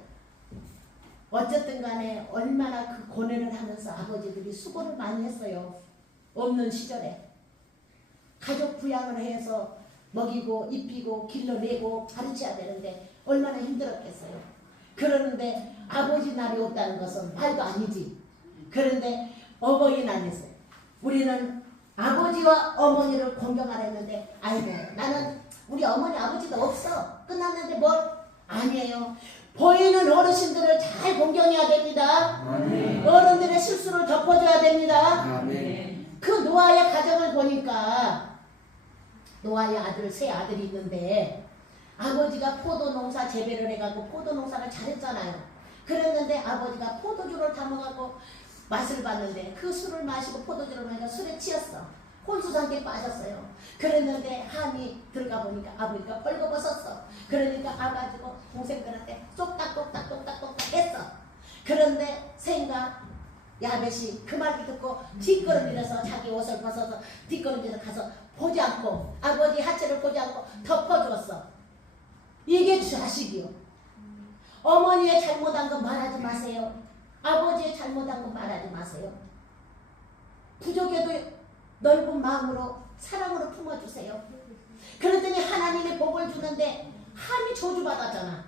어쨌든 간에 얼마나 그 고뇌를 하면서 아버지들이 수고를 많이 했어요. 없는 시절에 가족 부양을 해서 먹이고 입히고 길러내고 가르쳐야 되는데 얼마나 힘들었겠어요. 그러는데 아버지 날이 없다는 것은 말도 아니지. 그런데 어버이날이 있어요. 우리는 아버지와 어머니를 공경하라 했는데 아이고 나는 우리 어머니 아버지도 없어. 끝났는데 뭘? 아니에요. 보이는 어르신들을 잘 공경해야 됩니다. 아멘. 어른들의 실수를 덮어줘야 됩니다. 아멘. 그 노아의 가정을 보니까 노아의 아들 세 아들이 있는데 아버지가 포도농사 재배를 해가지고 포도농사를 잘했잖아요. 그랬는데 아버지가 포도주를 담아가지고 맛을 봤는데 그 술을 마시고 포도주를 마시고 술에 취했어. 혼수 상태에 빠졌어요. 그랬는데 한이 들어가 보니까 아버지가 벌거벗었어. 그러니까 아가지고 동생들한테 똑딱똑딱 했어. 그런데 생각 야벳이 그 말을 듣고 뒷걸음질해서 자기 옷을 벗어서 뒷걸음질을 가서 보지 않고 아버지 하체를 보지 않고 덮어주었어. 이게 자식이요. 어머니의 잘못한 거 말하지 마세요. 아버지의 잘못한 거 말하지 마세요. 부족해도 넓은 마음으로 사랑으로 품어주세요. 그랬더니 하나님의 복을 주는데 함이 저주받았잖아.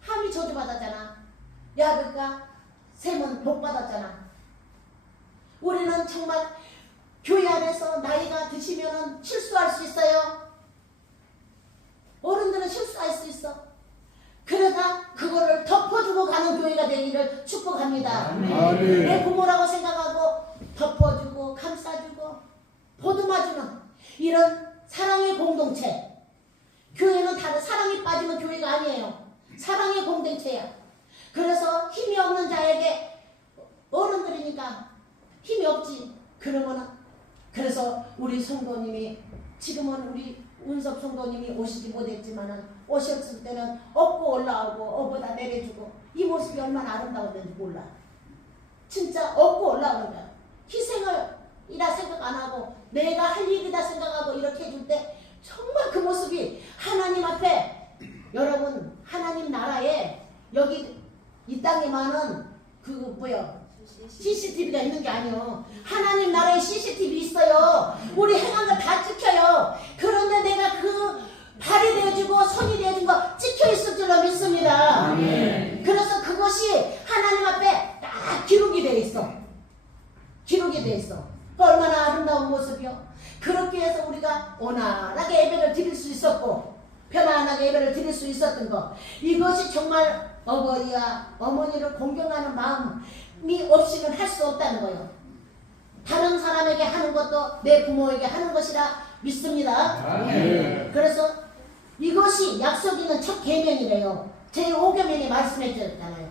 함이 저주받았잖아. 야곱과 셈은 복받았잖아. 우리는 정말 교회 안에서 나이가 드시면 실수할 수 있어요. 어른들은 실수할 수 있어. 그러다 그거를 덮어주고 가는 교회가 되기를 축복합니다. 아멘. 내 부모라고 생각하고 덮어주고 감싸주고 보듬어주는 이런 사랑의 공동체. 교회는 다른 사랑이 빠지면 교회가 아니에요. 사랑의 공동체야. 그래서 힘이 없는 자에게 어른들이니까 힘이 없지. 그러면은 그래서 우리 성도님이 지금은 우리 운섭 성도님이 오시지 못했지만은 오셨을 때는 업고 올라오고 업보다 내려주고 이 모습이 얼마나 아름다웠는지 몰라. 진짜 업고 올라오는 거야. 희생을 이라 생각 안 하고 내가 할 일이다 생각하고 이렇게 해줄 때 정말 그 모습이 하나님 앞에 여러분 하나님 나라에 여기 이 땅에만은 그 뭐야 CCTV가 있는 게 아니요. 하나님 나라에 CCTV 있어요. 우리 행한 거 다 찍혀요. 그런데 내가 그 발이 되어주고 손이 되어준 거 찍혀 있을 줄로 믿습니다. 아멘. 그래서 그것이 하나님 앞에 딱 기록이 되어 있어. 기록이 되어 있어. 그 얼마나 아름다운 모습이요. 그렇게 해서 우리가 온화하게 예배를 드릴 수 있었고 편안하게 예배를 드릴 수 있었던 것. 이것이 정말 어버이와 어머니를 공경하는 마음이 없이는 할 수 없다는 거예요. 다른 사람에게 하는 것도 내 부모에게 하는 것이라 믿습니다. 아멘. 그래서 이것이 약속 있는 첫 계명이래요. 제5계명에 말씀해 주셨잖아요.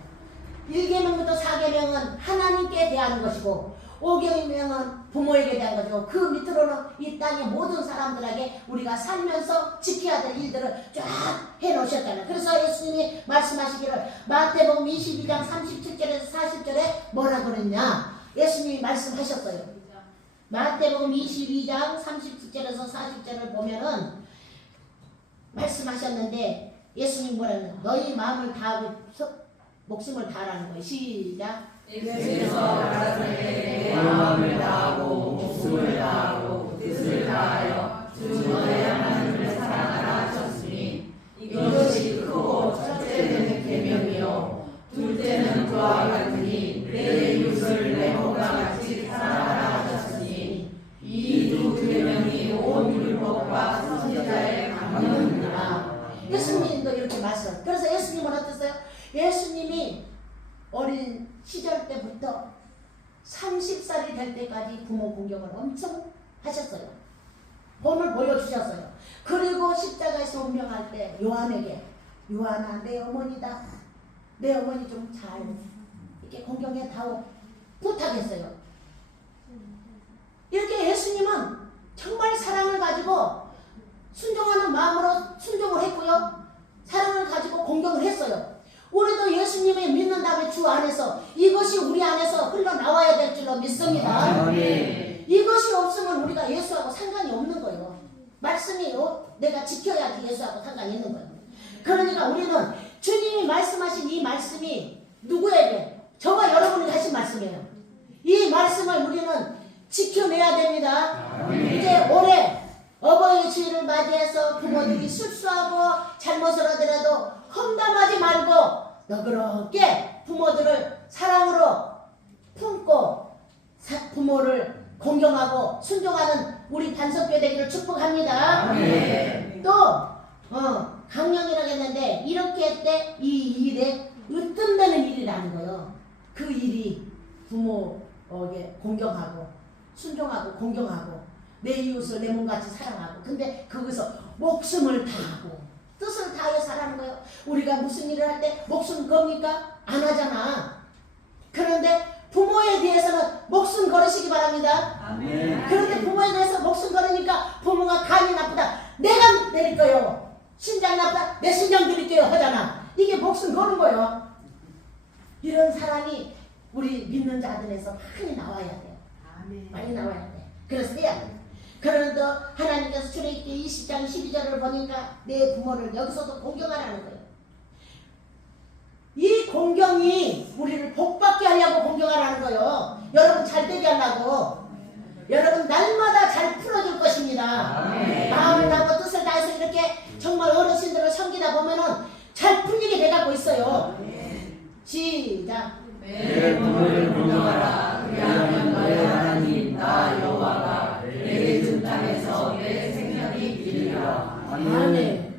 1계명부터 4계명은 하나님께 대하는 것이고 5계명은 부모에게 대한 것이고 그 밑으로는 이 땅의 모든 사람들에게 우리가 살면서 지켜야 될 일들을 쫙 해놓으셨잖아요. 그래서 예수님이 말씀하시기를 마태복음 22장 37절에서 40절에 뭐라 그랬냐. 예수님이 말씀하셨어요. 마태복음 22장 37절에서 40절을 보면은 말씀하셨는데 예수님 뭐라 그랬냐. 너희 마음을 다하고 목숨을 다하라는 거예요. 시작. 예수께서 가라사대 내 마음을 다하고 목숨을 다하고 뜻을 다하여 주 너의 하나님을 사랑하라 하셨으니 이것이 크고 첫째는 계명이요 둘째는 그와 같으니 내 이웃을 내 몸과 같이 사랑하라 하셨으니 이 두 계명이 온 율법과 선지자의 강론이니라. 예수님도 이렇게 말씀. 그래서 예수님은 어땠어요? 예수님이 어린 시절 때부터 30살이 될 때까지 부모 공경을 엄청 하셨어요. 본을 보여주셨어요. 그리고 십자가에서 운명할 때 요한에게 요한아 내 어머니다. 내 어머니 좀 잘 이렇게 공경해 다오 부탁했어요. 이렇게 예수님은 정말 사랑을 가지고 순종하는 마음으로 순종을 했고요. 사랑을 가지고 공경을 했어요. 우리도 예수님을 믿는 다음에 주 안에서 이것이 우리 안에서 흘러나와야 될 줄로 믿습니다. 아멘. 이것이 없으면 우리가 예수하고 상관이 없는 거예요. 말씀이 내가 지켜야지 예수하고 상관이 있는 거예요. 그러니까 우리는 주님이 말씀하신 이 말씀이 누구에게? 저와 여러분이 하신 말씀이에요. 이 말씀을 우리는 지켜내야 됩니다. 아멘. 이제 올해 어버이 주일을 맞이해서 부모들이 실수하고 잘못을 하더라도 험담하지 말고 너그럽게 부모들을 사랑으로 품고 부모를 공경하고 순종하는 우리 반석교 되기를 축복합니다. 아멘. 또 강령이라고 했는데 이렇게 할 때 이 일에 으뜸되는 일이라는 거예요. 그 일이 부모에게 공경하고 순종하고 공경하고 내 이웃을 내 몸같이 사랑하고 근데 거기서 목숨을 다하고 뜻을 다하여 살아가는 거예요. 우리가 무슨 일을 할 때 목숨 겁니까? 안 하잖아. 그런데 부모에 대해서는 목숨 걸으시기 바랍니다. 아멘. 그런데 부모에 대해서 목숨 걸으니까 부모가 간이 나쁘다. 내가 내릴 거요. 심장이 나쁘다. 내 심장 드릴게요. 하잖아. 이게 목숨 거는 거예요. 이런 사람이 우리 믿는 자들에서 많이 나와야 돼요. 많이 나와야 돼. 그래서 해야 돼. 그런데 하나님께서 출애굽기 20장 12절을 보니까 내 부모를 여기서도 공경하라는 거예요. 이 공경이 우리를 복받게 하려고 공경하라는 거예요. 여러분 잘 되게 하려고. 여러분 날마다 잘 풀어줄 것입니다. 마음을 다하고 뜻을 다해서 이렇게 정말 어르신들을 섬기다 보면은 잘 풀리게 돼가고 있어요. 시작. 내 부모를 공경하라. 그리하면 너의 하나님 나 여호와가 내게 준 땅에서 내 생명이 길리라. 아멘.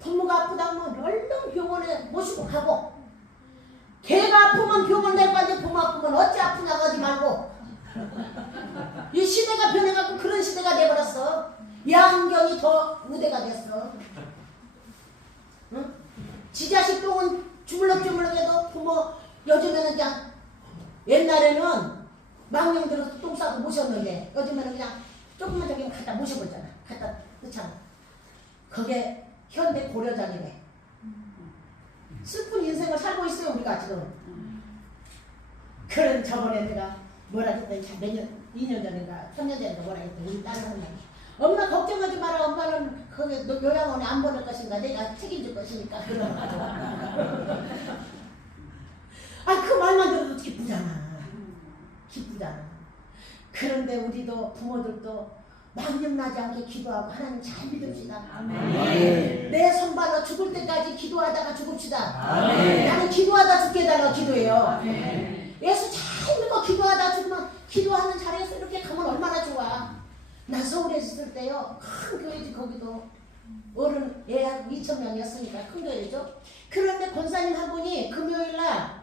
부모가 아프다면 얼른 병원에 모시고 가고 개가 아프면 병원 될 건데 부모 아프면 어찌 아프냐고 하지 말고 이 시대가 변해갖고 그런 시대가 돼버렸어. 양경이 더 우대가 됐어. 응? 지 자식 똥은 주물럭주물럭해도 부모 요즘에는 그냥 옛날에는 망령 들어서 똥 싸고 모셨는데 요즘에는 그냥 조금만 저기 갖다 모셔보잖아. 갖다 넣잖아. 그게 현대 고려장이래. 슬픈 인생을 살고 있어요 우리가 지금. 그런 저번에 내가 뭐라 했더니 몇 년, 2년 전인가 3년 전인가 뭐라 했더니 우리 딸을 한다. 엄마 걱정하지 마라. 엄마는 거기 요양원에 안 보낼 것인가 내가 책임질 것이니까 그러더라고. 그 말만 들어도 기쁘잖아. 기쁘잖아. 그런데 우리도 부모들도 망령나지 않게 기도하고 하나님 잘 믿읍시다. 아멘. 내 손발로 죽을 때까지 기도하다가 죽읍시다. 아멘. 나는 기도하다 죽게 해달라고 기도해요. 아멘. 예수 잘 믿고 기도하다 죽으면 기도하는 자리에서 이렇게 가면 얼마나 좋아. 나 서울에 있을 때요. 큰 교회지 거기도. 어른 예약 2,000명이었으니까 큰 교회죠. 그런데 권사님 한 분이 금요일날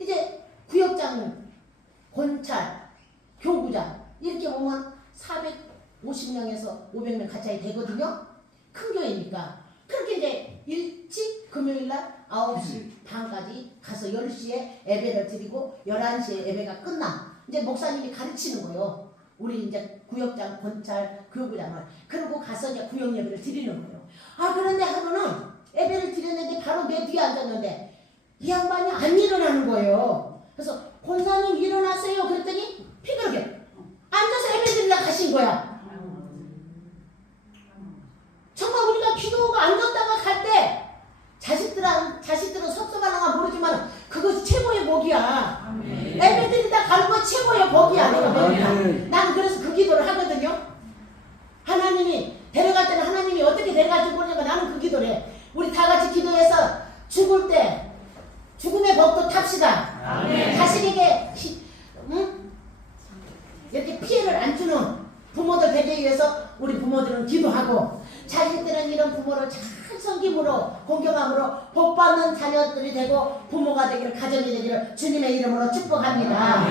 이제 구역장, 권찰, 교구장 이렇게 보면 450명에서 500명 가까이 되거든요. 큰 교회니까. 그렇게 이제 일찍 금요일날 9시 반까지 가서 10시에 예배를 드리고 11시에 예배가 끝나. 이제 목사님이 가르치는 거예요. 우리 이제 구역장, 권찰, 교구장을. 그러고 가서 이제 구역 예배를 드리는 거예요. 그런데 하루는 예배를 드렸는데 바로 내 뒤에 앉았는데 이 양반이 안 일어나는 거예요. 그래서 권사님 일어나세요. 그랬더니 피그럽게 앉아서 예배 드리러 가신 거야. 정말 우리가 기도가 앉았다가 갈 때 자식들은 섭섭하는가 모르지만 그것이 최고의 복이야. 애들이 다 가는 건 최고의 복이야. 내가 복이야. 난 그래서 그 기도를 하거든요. 하나님이 데려갈 때는 하나님이 어떻게 데려갈지 모르지만 나는 그 기도를 해. 우리 다 같이 기도해서 죽을 때 죽음의 복도 탑시다. 자식에게 이렇게 피해를 안 주는 부모들 되기 위해서 우리 부모들은 기도하고, 자식들은 이런 부모를 잘 섬김으로 공경함으로 복받는 자녀들이 되고 부모가 되기를, 가정이 되기를 주님의 이름으로 축복합니다.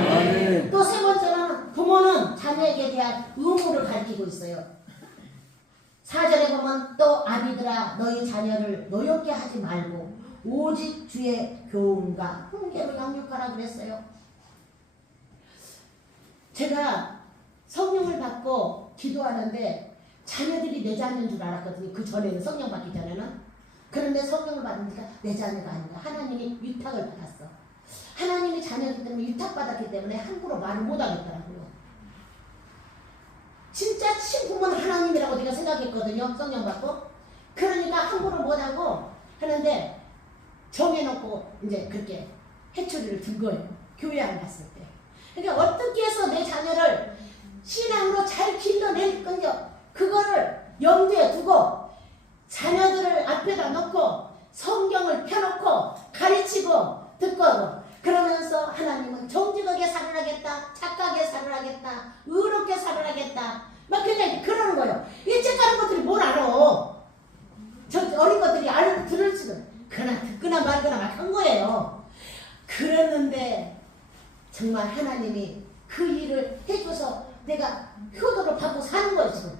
또 세 번째는 부모는 자녀에게 대한 의무를 가르치고 있어요. 4절에 보면 또 아비들아 너희 자녀를 노엽게 하지 말고 오직 주의 교훈과 훈계로 양육하라 그랬어요. 제가 성령을 받고 기도하는데 자녀들이 내 자녀인 줄 알았거든요. 그 전에는, 성령 받기 전에는. 그런데 성령을 받으니까 내 자녀가 아니라 하나님이 위탁을 받았어. 하나님이 자녀들 때문에 위탁받았기 때문에 함부로 말을 못하겠더라고요. 진짜 친부모는 하나님이라고 내가 생각했거든요. 성령 받고. 그러니까 함부로 못하고 하는데 정해놓고 이제 그렇게 해초리를 든 거예요. 교회 안 갔을 때. 그러니까 어떻게 해서 내 자녀를 신앙으로 잘 길러낼 건지 그거를 염두에 두고 자녀들을 앞에다 놓고 성경을 펴놓고 가르치고 듣고 하고, 그러면서 하나님은 정직하게 살아나겠다, 착하게 살아나겠다, 의롭게 살아나겠다 막 그냥 그러는 거예요. 일찍 가는 것들이 뭘 알아. 저 어린 것들이 들을지도 그러나 듣거나 말거나 막 한 거예요. 그랬는데 정말 하나님이 그 일을 해줘서 내가 효도를 받고 사는 거예요. 지금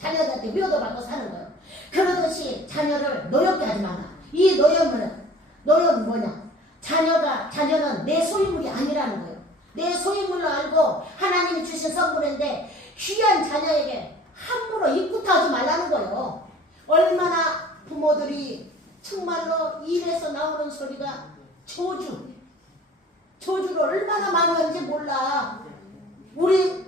자녀들한테 효도 받고 사는 거예요. 그러듯이 자녀를 노엽게 하지 마라. 이 노엽은 뭐냐? 자녀는 내 소유물이 아니라는 거예요. 내 소유물로 알고 하나님이 주신 선물인데 귀한 자녀에게 함부로 입구타하지 말라는 거예요. 얼마나 부모들이 정말로 입에서 나오는 소리가 저주를 얼마나 많이 하는지 몰라. 우리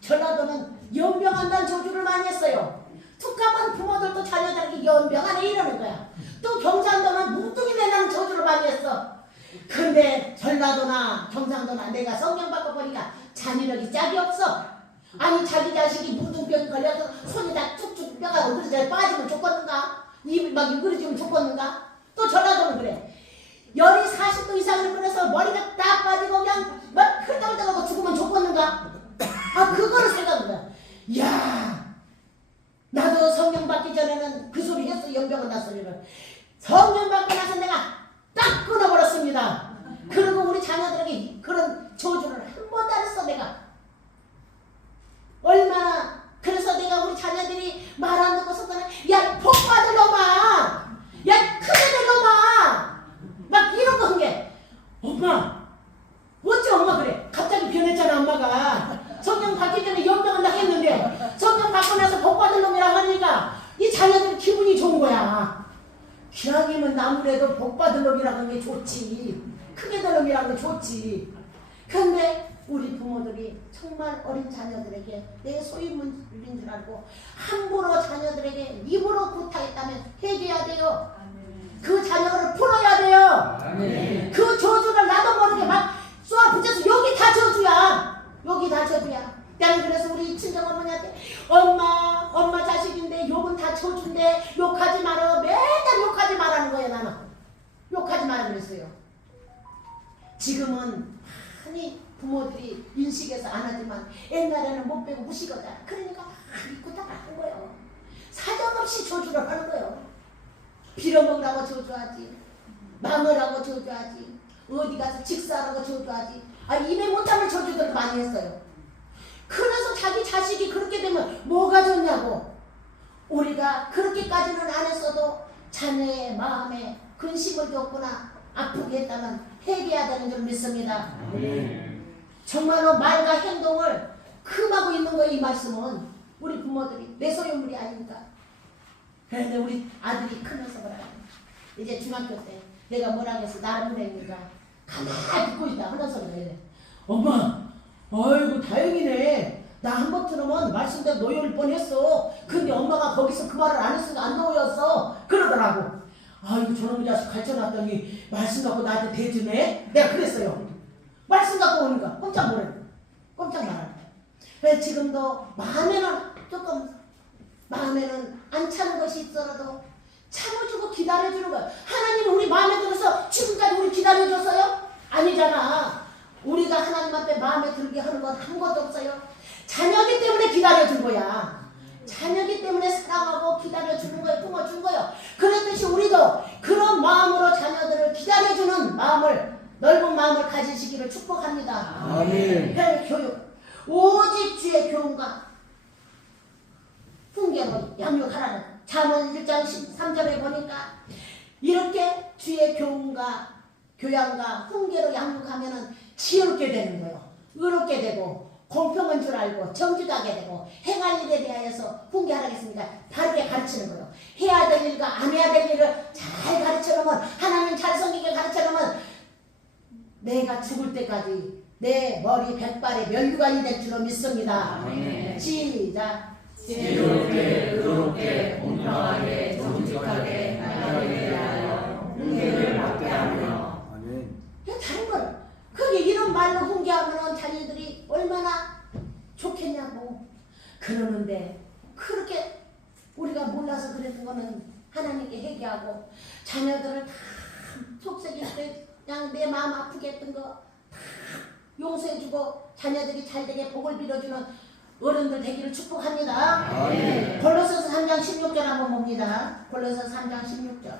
전라도는 연병한다는 저주를 많이 했어요. 툭하면 부모들도 자녀들에게 연병하네 이러는 거야. 또 경상도는 무등이 된다는 저주를 많이 했어. 근데 전라도나 경상도나 내가 성령 받고 보니까 자녀력이 짝이 없어. 아니 자기 자식이 무등병 걸려서 손이 다 툭툭 뼈가 으그러져 빠지면 좋겠는가? 입이 막 으그러지면 좋겠는가? 또 전라도는 그래. 열이 40도 이상을 끌어서 머리가 딱 빠지고 그냥 막 흙덩덩하고 죽으면 좋겠는가? 아 그거를 생각한 거야. 이야, 나도 성령 받기 전에는 그 소리 했어. 연병한다 소리를. 성령 받고 나서 내가 딱 끊어버렸습니다. 그리고 우리 자녀들에게 그런 저주를 한 번도 안 했어. 내가 얼마나. 그래서 내가 우리 자녀들이 말 안 듣고 서서는 야 복 받을 놈아, 야 크게 될 놈아 막 이런 거 한 게, 엄마 어째 엄마 그래? 갑자기 변했잖아. 엄마가 성령 받기 전에 연병한다 했는데 성령 받고 나서 복 받을 놈이라고 하니까 이 자녀들이 기분이 좋은 거야. 기왕이면 아무래도 복 받을 놈이라고 하는 게 좋지, 크게 될 놈이라고 하는 게 좋지. 그런데 우리 부모들이 정말 어린 자녀들에게 내 소유물인 줄 알고 함부로 자녀들에게 입으로 부탁했다면 해줘야 돼요. 그 자녀를 풀어야 돼요. 그 저주를 나도 모르게 막 쏘아 붙여서 여기 다 저주야. 여기 다 저주야. 나는 그래서 우리 친정어머니한테 엄마 자식인데 욕은 다 저주인데 욕하지 마라. 맨날 욕하지 말라는 거예요. 나는 욕하지 마라 그랬어요. 지금은 많이 부모들이 인식해서 안 하지만 옛날에는 못 배고 무시거든. 그러니까 막 입고 다 하는 거예요. 사정없이 저주를 하는 거예요. 빌어먹으라고 저주하지, 망하라고 저주하지, 어디 가서 직사하라고 저주하지. 입에 못하는 저주들을 많이 했어요. 그래서 자기 자식이 그렇게 되면 뭐가 좋냐고. 우리가 그렇게까지는 안 했어도 자녀의 마음에 근심을 줬거나 아프게 했다면 회개해야 되는 줄 믿습니다. 정말로 말과 행동을 금하고 있는 거예요. 이 말씀은 우리 부모들이 내 소유물이 아닙니다. 그런데 우리 아들이 크면서 뭐라 해. 이제 중학교 때 내가 뭐라 했어. 나를 보내니까 가만히 듣고 있다 하는 소리가 이래. 엄마, 아이고 다행이네. 나 한 번 들으면 말씀대로 놓여올 뻔했어. 근데 엄마가 거기서 그 말을 안 했으니까 안 놓였어. 그러더라고. 아이고 저놈의 자식 가르쳐놨더니 말씀 갖고 나한테 대주네. 내가 그랬어요. 말씀 갖고 오니까 꼼짝 말하는 거예요. 지금도 마음에는 조금 마음에는 안 차는 것이 있더라도 참아주고 기다려주는 거예요. 하나님은 우리 마음에 들어서 지금까지 우리 기다려줬어요? 아니잖아. 우리가 하나님 앞에 마음에 들게 하는 건 아무것도 없어요. 자녀기 때문에 기다려준 거야. 자녀기 때문에 사랑하고 기다려주는 거예요. 품어준 거예요. 그랬듯이 우리도 그런 마음으로 자녀들을 기다려주는 마음을, 넓은 마음을 가지시기를 축복합니다. 아멘. 교육 오직 주의 교훈과 훈계로 양육하라는 잠언 1장 13절에 보니까 이렇게 주의 교훈과 교양과 훈계로 양육하면은 지혜롭게 되는 거예요. 의롭게 되고 공평한 줄 알고 정직하게 되고 행할 일에 대하여서 훈계하라겠습니까? 바르게 가르치는 거예요. 해야 될 일과 안 해야 될 일을 잘 가르쳐놓으면, 하나님 잘 섬기게 가르쳐놓으면 내가 죽을 때까지 내 머리 백발의 면류관이 될 줄로 믿습니다. 아멘. 시작. 지혜롭게 의롭게 공평하게 정직하게 나라를 위하여 훈계를 받게 하며. 아멘. 다른 걸 그게 이런 말로 훈계하면 자녀들이 얼마나 좋겠냐고. 그러는데 그렇게 우리가 몰라서 그랬던 거는 하나님께 회개하고 자녀들을 다 속삭일 때 그냥 내 마음 아프게 했던 거 다 용서해주고 자녀들이 잘되게 복을 빌어주는 어른들 되기를 축복합니다. 아멘. 골로새서 3장 16절 한번 봅니다. 골로새서 3장 16절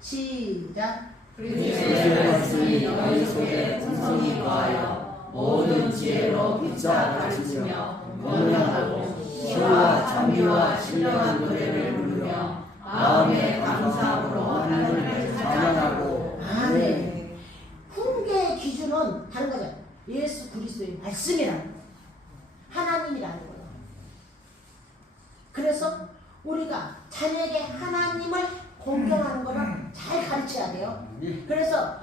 시작. 그리스도의 말씀이 너희 속에 풍성히 거하여 모든 지혜로 붙잡아 가르치며 권면하고 시와 찬미와 신령한 노래를 부르며 마음의 감사함으로 하나님을 찬양하고. 아멘. 훈계의 기준은 다른 거죠. 예수 그리스도의 말씀이라는 거예요. 하나님이라는 거예요. 그래서 우리가 자녀에게 하나님을 공경하는 거는 잘 가르쳐야 돼요. 그래서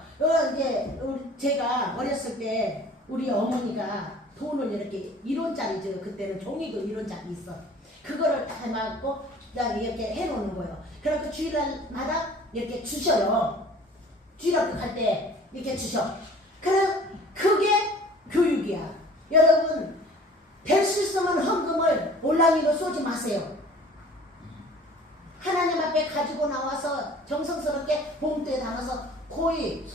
이제 제가 어렸을 때 우리 어머니가 돈을 이렇게 1원짜리, 그때는 종이도 1원짜리 있어. 그거를 담아갖고 이렇게 해놓는 거예요. 그래서 주일날마다 이렇게 주셔요. 주일학교 갈 때 이렇게 주셔. 그게 교육이야. 여러분, 될 수 있으면 헌금을 올랑이로 쏘지 마세요. 하나님 앞에 가지고 나와서 정성스럽게 봉투에 담아서 거의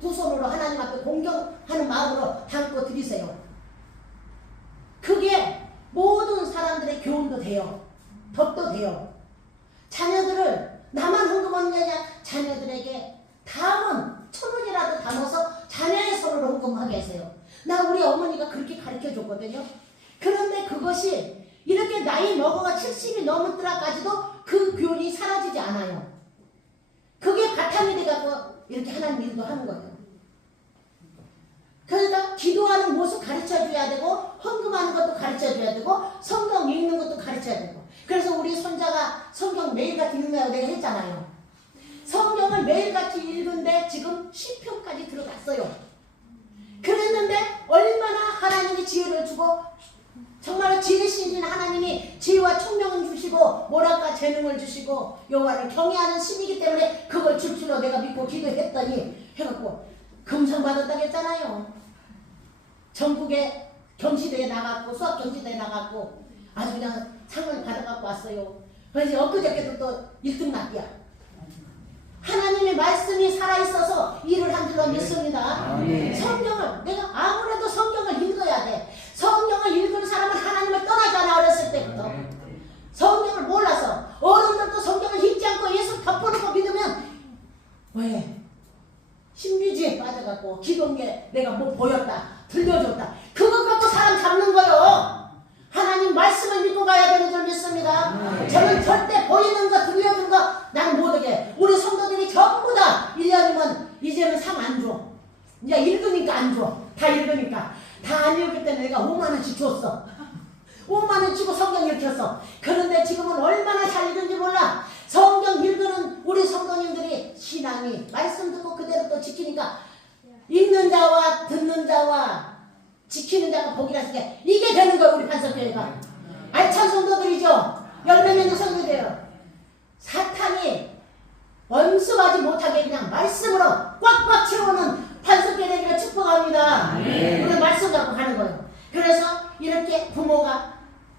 두 손으로 하나님 앞에 공경하는 마음으로 담고 드리세요. 그게 모든 사람들의 교훈도 돼요. 덕도 돼요. 자녀들을 나만 헌금하는 게 아니라 자녀들에게 담은 1,000원이라도 담아서 자녀의 손으로 헌금하게 하세요. 나 우리 어머니가 그렇게 가르쳐 줬거든요. 그런데 그것이 이렇게 나이 먹어가 70이 넘었더라까지도 그 교훈이 사라지지 않아요. 그게 바탕이 돼갖고 이렇게 하나님 일도 하는 거예요. 그러니까 기도하는 모습 가르쳐줘야 되고, 헌금하는 것도 가르쳐줘야 되고, 성경 읽는 것도 가르쳐야 되고. 그래서 우리 손자가 성경 매일같이 읽는다고 내가 했잖아요. 성경을 매일같이 읽는데 지금 10편까지 들어갔어요. 그랬는데 얼마나 하나님이 지혜를 주고, 정말 지혜신진 하나님이 지혜와 총명을 주시고 뭐랄까 재능을 주시고 여호와를 경외하는 신이기 때문에 그걸 줄 줄로 내가 믿고 기도했더니 해갖고 금상 받았다고 했잖아요. 전국에 경시대에 나갔고 수학 경시대에 나갔고 아주 그냥 상을 받아갖고 왔어요. 그래서 엊그저께도 또 1등 났기야. 하나님의 말씀이 살아있어서 일을 한 줄로 믿습니다. 아멘. 성경을 내가 아무래도 성경을 읽어야 돼. 성경을 읽은 사람은 하나님을 떠나잖아. 어렸을 때부터 성경을 몰라서. 어른들도 성경을 읽지 않고 예수 덮어놓고 믿으면 왜? 신비주의에 빠져갖고 기도에 내가 뭐 보였다 들려줬다 그것 갖고 사람 잡는 거요. 하나님 말씀을 믿고 가야 되는 줄 믿습니다. 저는 절대 보이는 거 들려준 거 나는 못하게. 우리 성도들이 전부 다 1년이면 이제는 상 안 줘. 이제 읽으니까 안 줘. 다 읽으니까. 다 안 읽을 때 내가 5만원씩 줬어. 5만원 주고 성경 읽혔어. 그런데 지금은 얼마나 잘 읽은지 몰라. 성경 읽는 우리 성도님들이 신앙이 말씀 듣고 그대로 또 지키니까 읽는 자와 듣는 자와 지키는 자가 복이라서 이게 되는 거예요. 우리 반석교회가 알찬 성도들이죠. 열몇 명의 성도들이에요. 사탄이 원수하지 못하게 그냥 말씀으로 꽉꽉 채우는 판석계 되기를 축복합니다. 우리 말씀 갖고 가는 거예요. 그래서 이렇게 부모가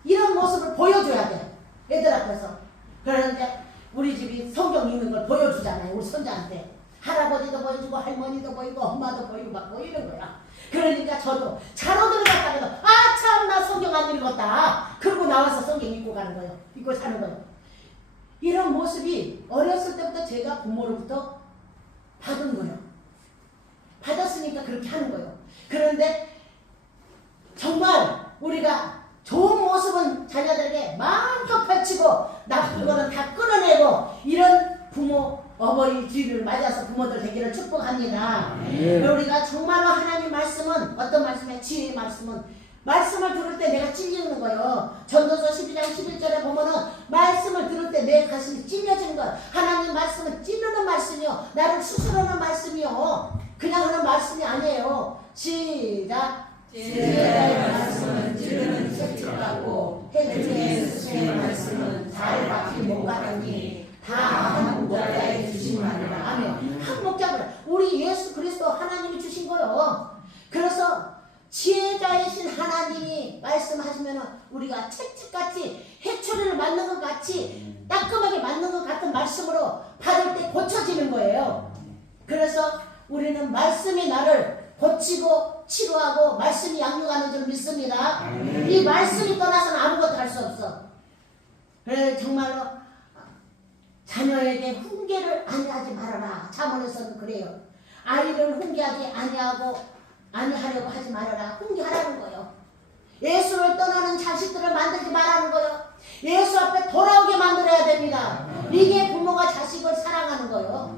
이런 모습을 보여줘야 돼. 애들 앞에서. 그런데 우리 집이 성경 읽는 걸 보여주잖아요. 우리 손자한테. 할아버지도 보여주고 할머니도 보이고 엄마도 보이고 막 보이는 거야. 그러니까 저도 자로 들어갔다가도 아 참 나 성경 안 읽었다. 그러고 나와서 성경 읽고 가는 거예요. 읽고 사는 거예요. 이런 모습이 어렸을 때부터 제가 부모로부터 받은 거예요. 받았으니까 그렇게 하는 거예요. 그런데 정말 우리가 좋은 모습은 자녀들에게 마음껏 펼치고 나쁜 거는 다 끊어내고 이런 부모 어버이 주일을 맞아서 부모들 되기를 축복합니다. 우리가 정말로 하나님 말씀은 어떤 말씀이에요? 지혜의 말씀을 들을 때 내가 찔리는 거예요. 전도서 12장 11절에 보면은 말씀을 들을 때 내 가슴이 찔려지는 거예요. 하나님 말씀은 찔르는 말씀이요. 나를 수술하는 말씀이요. 그냥 하는 말씀이 아니에요. 시작. 지혜자의 말씀은 찌르는 채찍같고 해중의 스승의 말씀은 잘 박히 못 가더니 다 한 목자에 주심하니라. 아멘. 한 목자가 우리 예수 그리스도 하나님이 주신 거예요. 그래서 지혜자이신 하나님이 말씀하시면 우리가 채찍같이 해초리를 맞는 것 같이 따끔하게 맞는 것 같은 말씀으로 받을 때 고쳐지는 거예요. 그래서 우리는 말씀이 나를 고치고 치료하고 말씀이 양육하는 줄 믿습니다. 이 말씀이 떠나서는 아무것도 할 수 없어. 그래 정말로 자녀에게 훈계를 아니하지 말아라. 자문에서는 그래요. 아이를 훈계하지 아니하려고 하지 말아라. 훈계하라는 거예요. 예수를 떠나는 자식들을 만들지 말라는 거예요. 예수 앞에 돌아오게 만들어야 됩니다. 이게 부모가 자식을 사랑하는 거예요.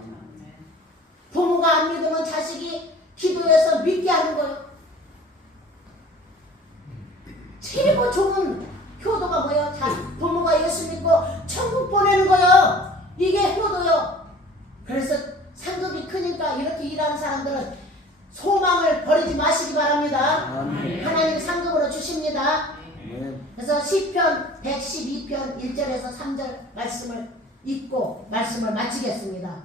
부모가 안 믿으면 자식이 기도해서 믿게 하는 거예요. 최고 좋은 효도가 뭐예요? 부모가 예수 믿고 천국 보내는 거예요. 이게 효도요. 그래서 상급이 크니까 이렇게 일하는 사람들은 소망을 버리지 마시기 바랍니다. 하나님 상급으로 주십니다. 그래서 시편 112편 1절에서 3절 말씀을 읽고 말씀을 마치겠습니다.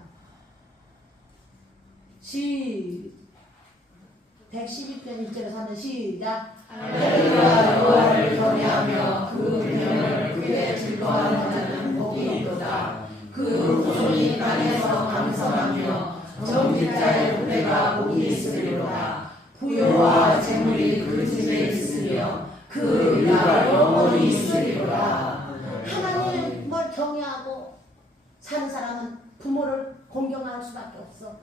112편 1절에서 3절 시작. 할렐루야. 여호와를 경외하며 그 계명을 그의 즐거워하는 자는 복이 있도다. 그 후손이 땅에서 강성하며 정직자의 후대가 복이 있으리로다. 부요와 재물이 그 집에 있으며 그 의가 영원히 있으리로다. 하나님을 경외하고 사는 사람은 부모를 공경할 수밖에 없어.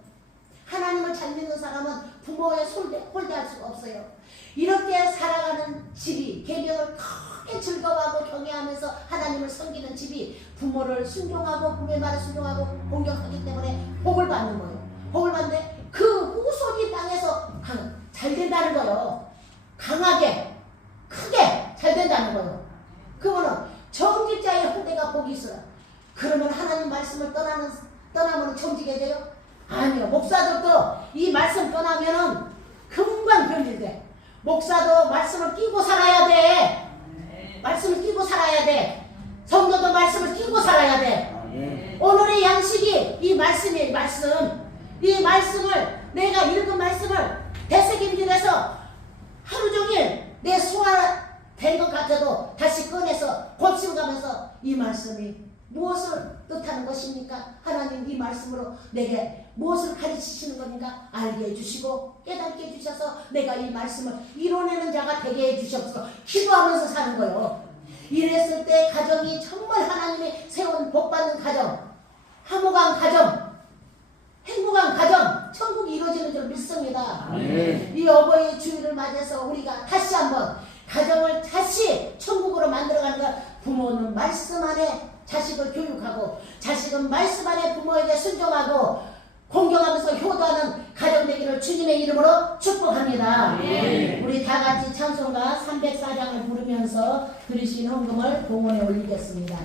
하나님을 잘 믿는 사람은 부모에 홀대할 수가 없어요. 이렇게 살아가는 집이 계명을 크게 즐거워하고 경외하면서 하나님을 섬기는 집이 부모를 순종하고 부모의 말을 순종하고 공경하기 때문에 복을 받는 거예요. 복을 받는데 그 후손이 땅에서 잘 된다는 거예요. 강하게 크게 잘 된다는 거예요. 그거는 정직자의 후대가 복이 있어요. 그러면 하나님 말씀을 떠나면 정직해져요? 아니요. 목사들도 이 말씀 떠나면은 금방 변질돼. 목사도 말씀을 끼고 살아야 돼. 말씀을 끼고 살아야 돼. 성도도 말씀을 끼고 살아야 돼. 오늘의 양식이 이 말씀이에요. 이 말씀을 내가 읽은 말씀을 되새김질해서 하루 종일 내 소화된 것 같아도 다시 꺼내서 곱씹어 가면서 이 말씀이 무엇을 뜻하는 것입니까? 하나님 이 말씀으로 내게 무엇을 가르치시는 겁니까? 알게 해주시고 깨닫게 해주셔서 내가 이 말씀을 이뤄내는 자가 되게 해주셔서 기도하면서 사는 거예요. 이랬을 때 가정이 정말 하나님이 세운 복받는 가정, 화목한 가정, 행복한 가정, 천국이 이루어지는 줄 믿습니다. 이 어버이 주일을 맞이해서 우리가 다시 한번 가정을 다시 천국으로 만들어가는 것. 부모는 말씀 안에 자식을 교육하고 자식은 말씀 안에 부모에게 순종하고 공경하면서 효도하는 가정 되기를 주님의 이름으로 축복합니다. 우리 다 같이 찬송가 304장을 부르면서 드리신 헌금을 공원에 올리겠습니다.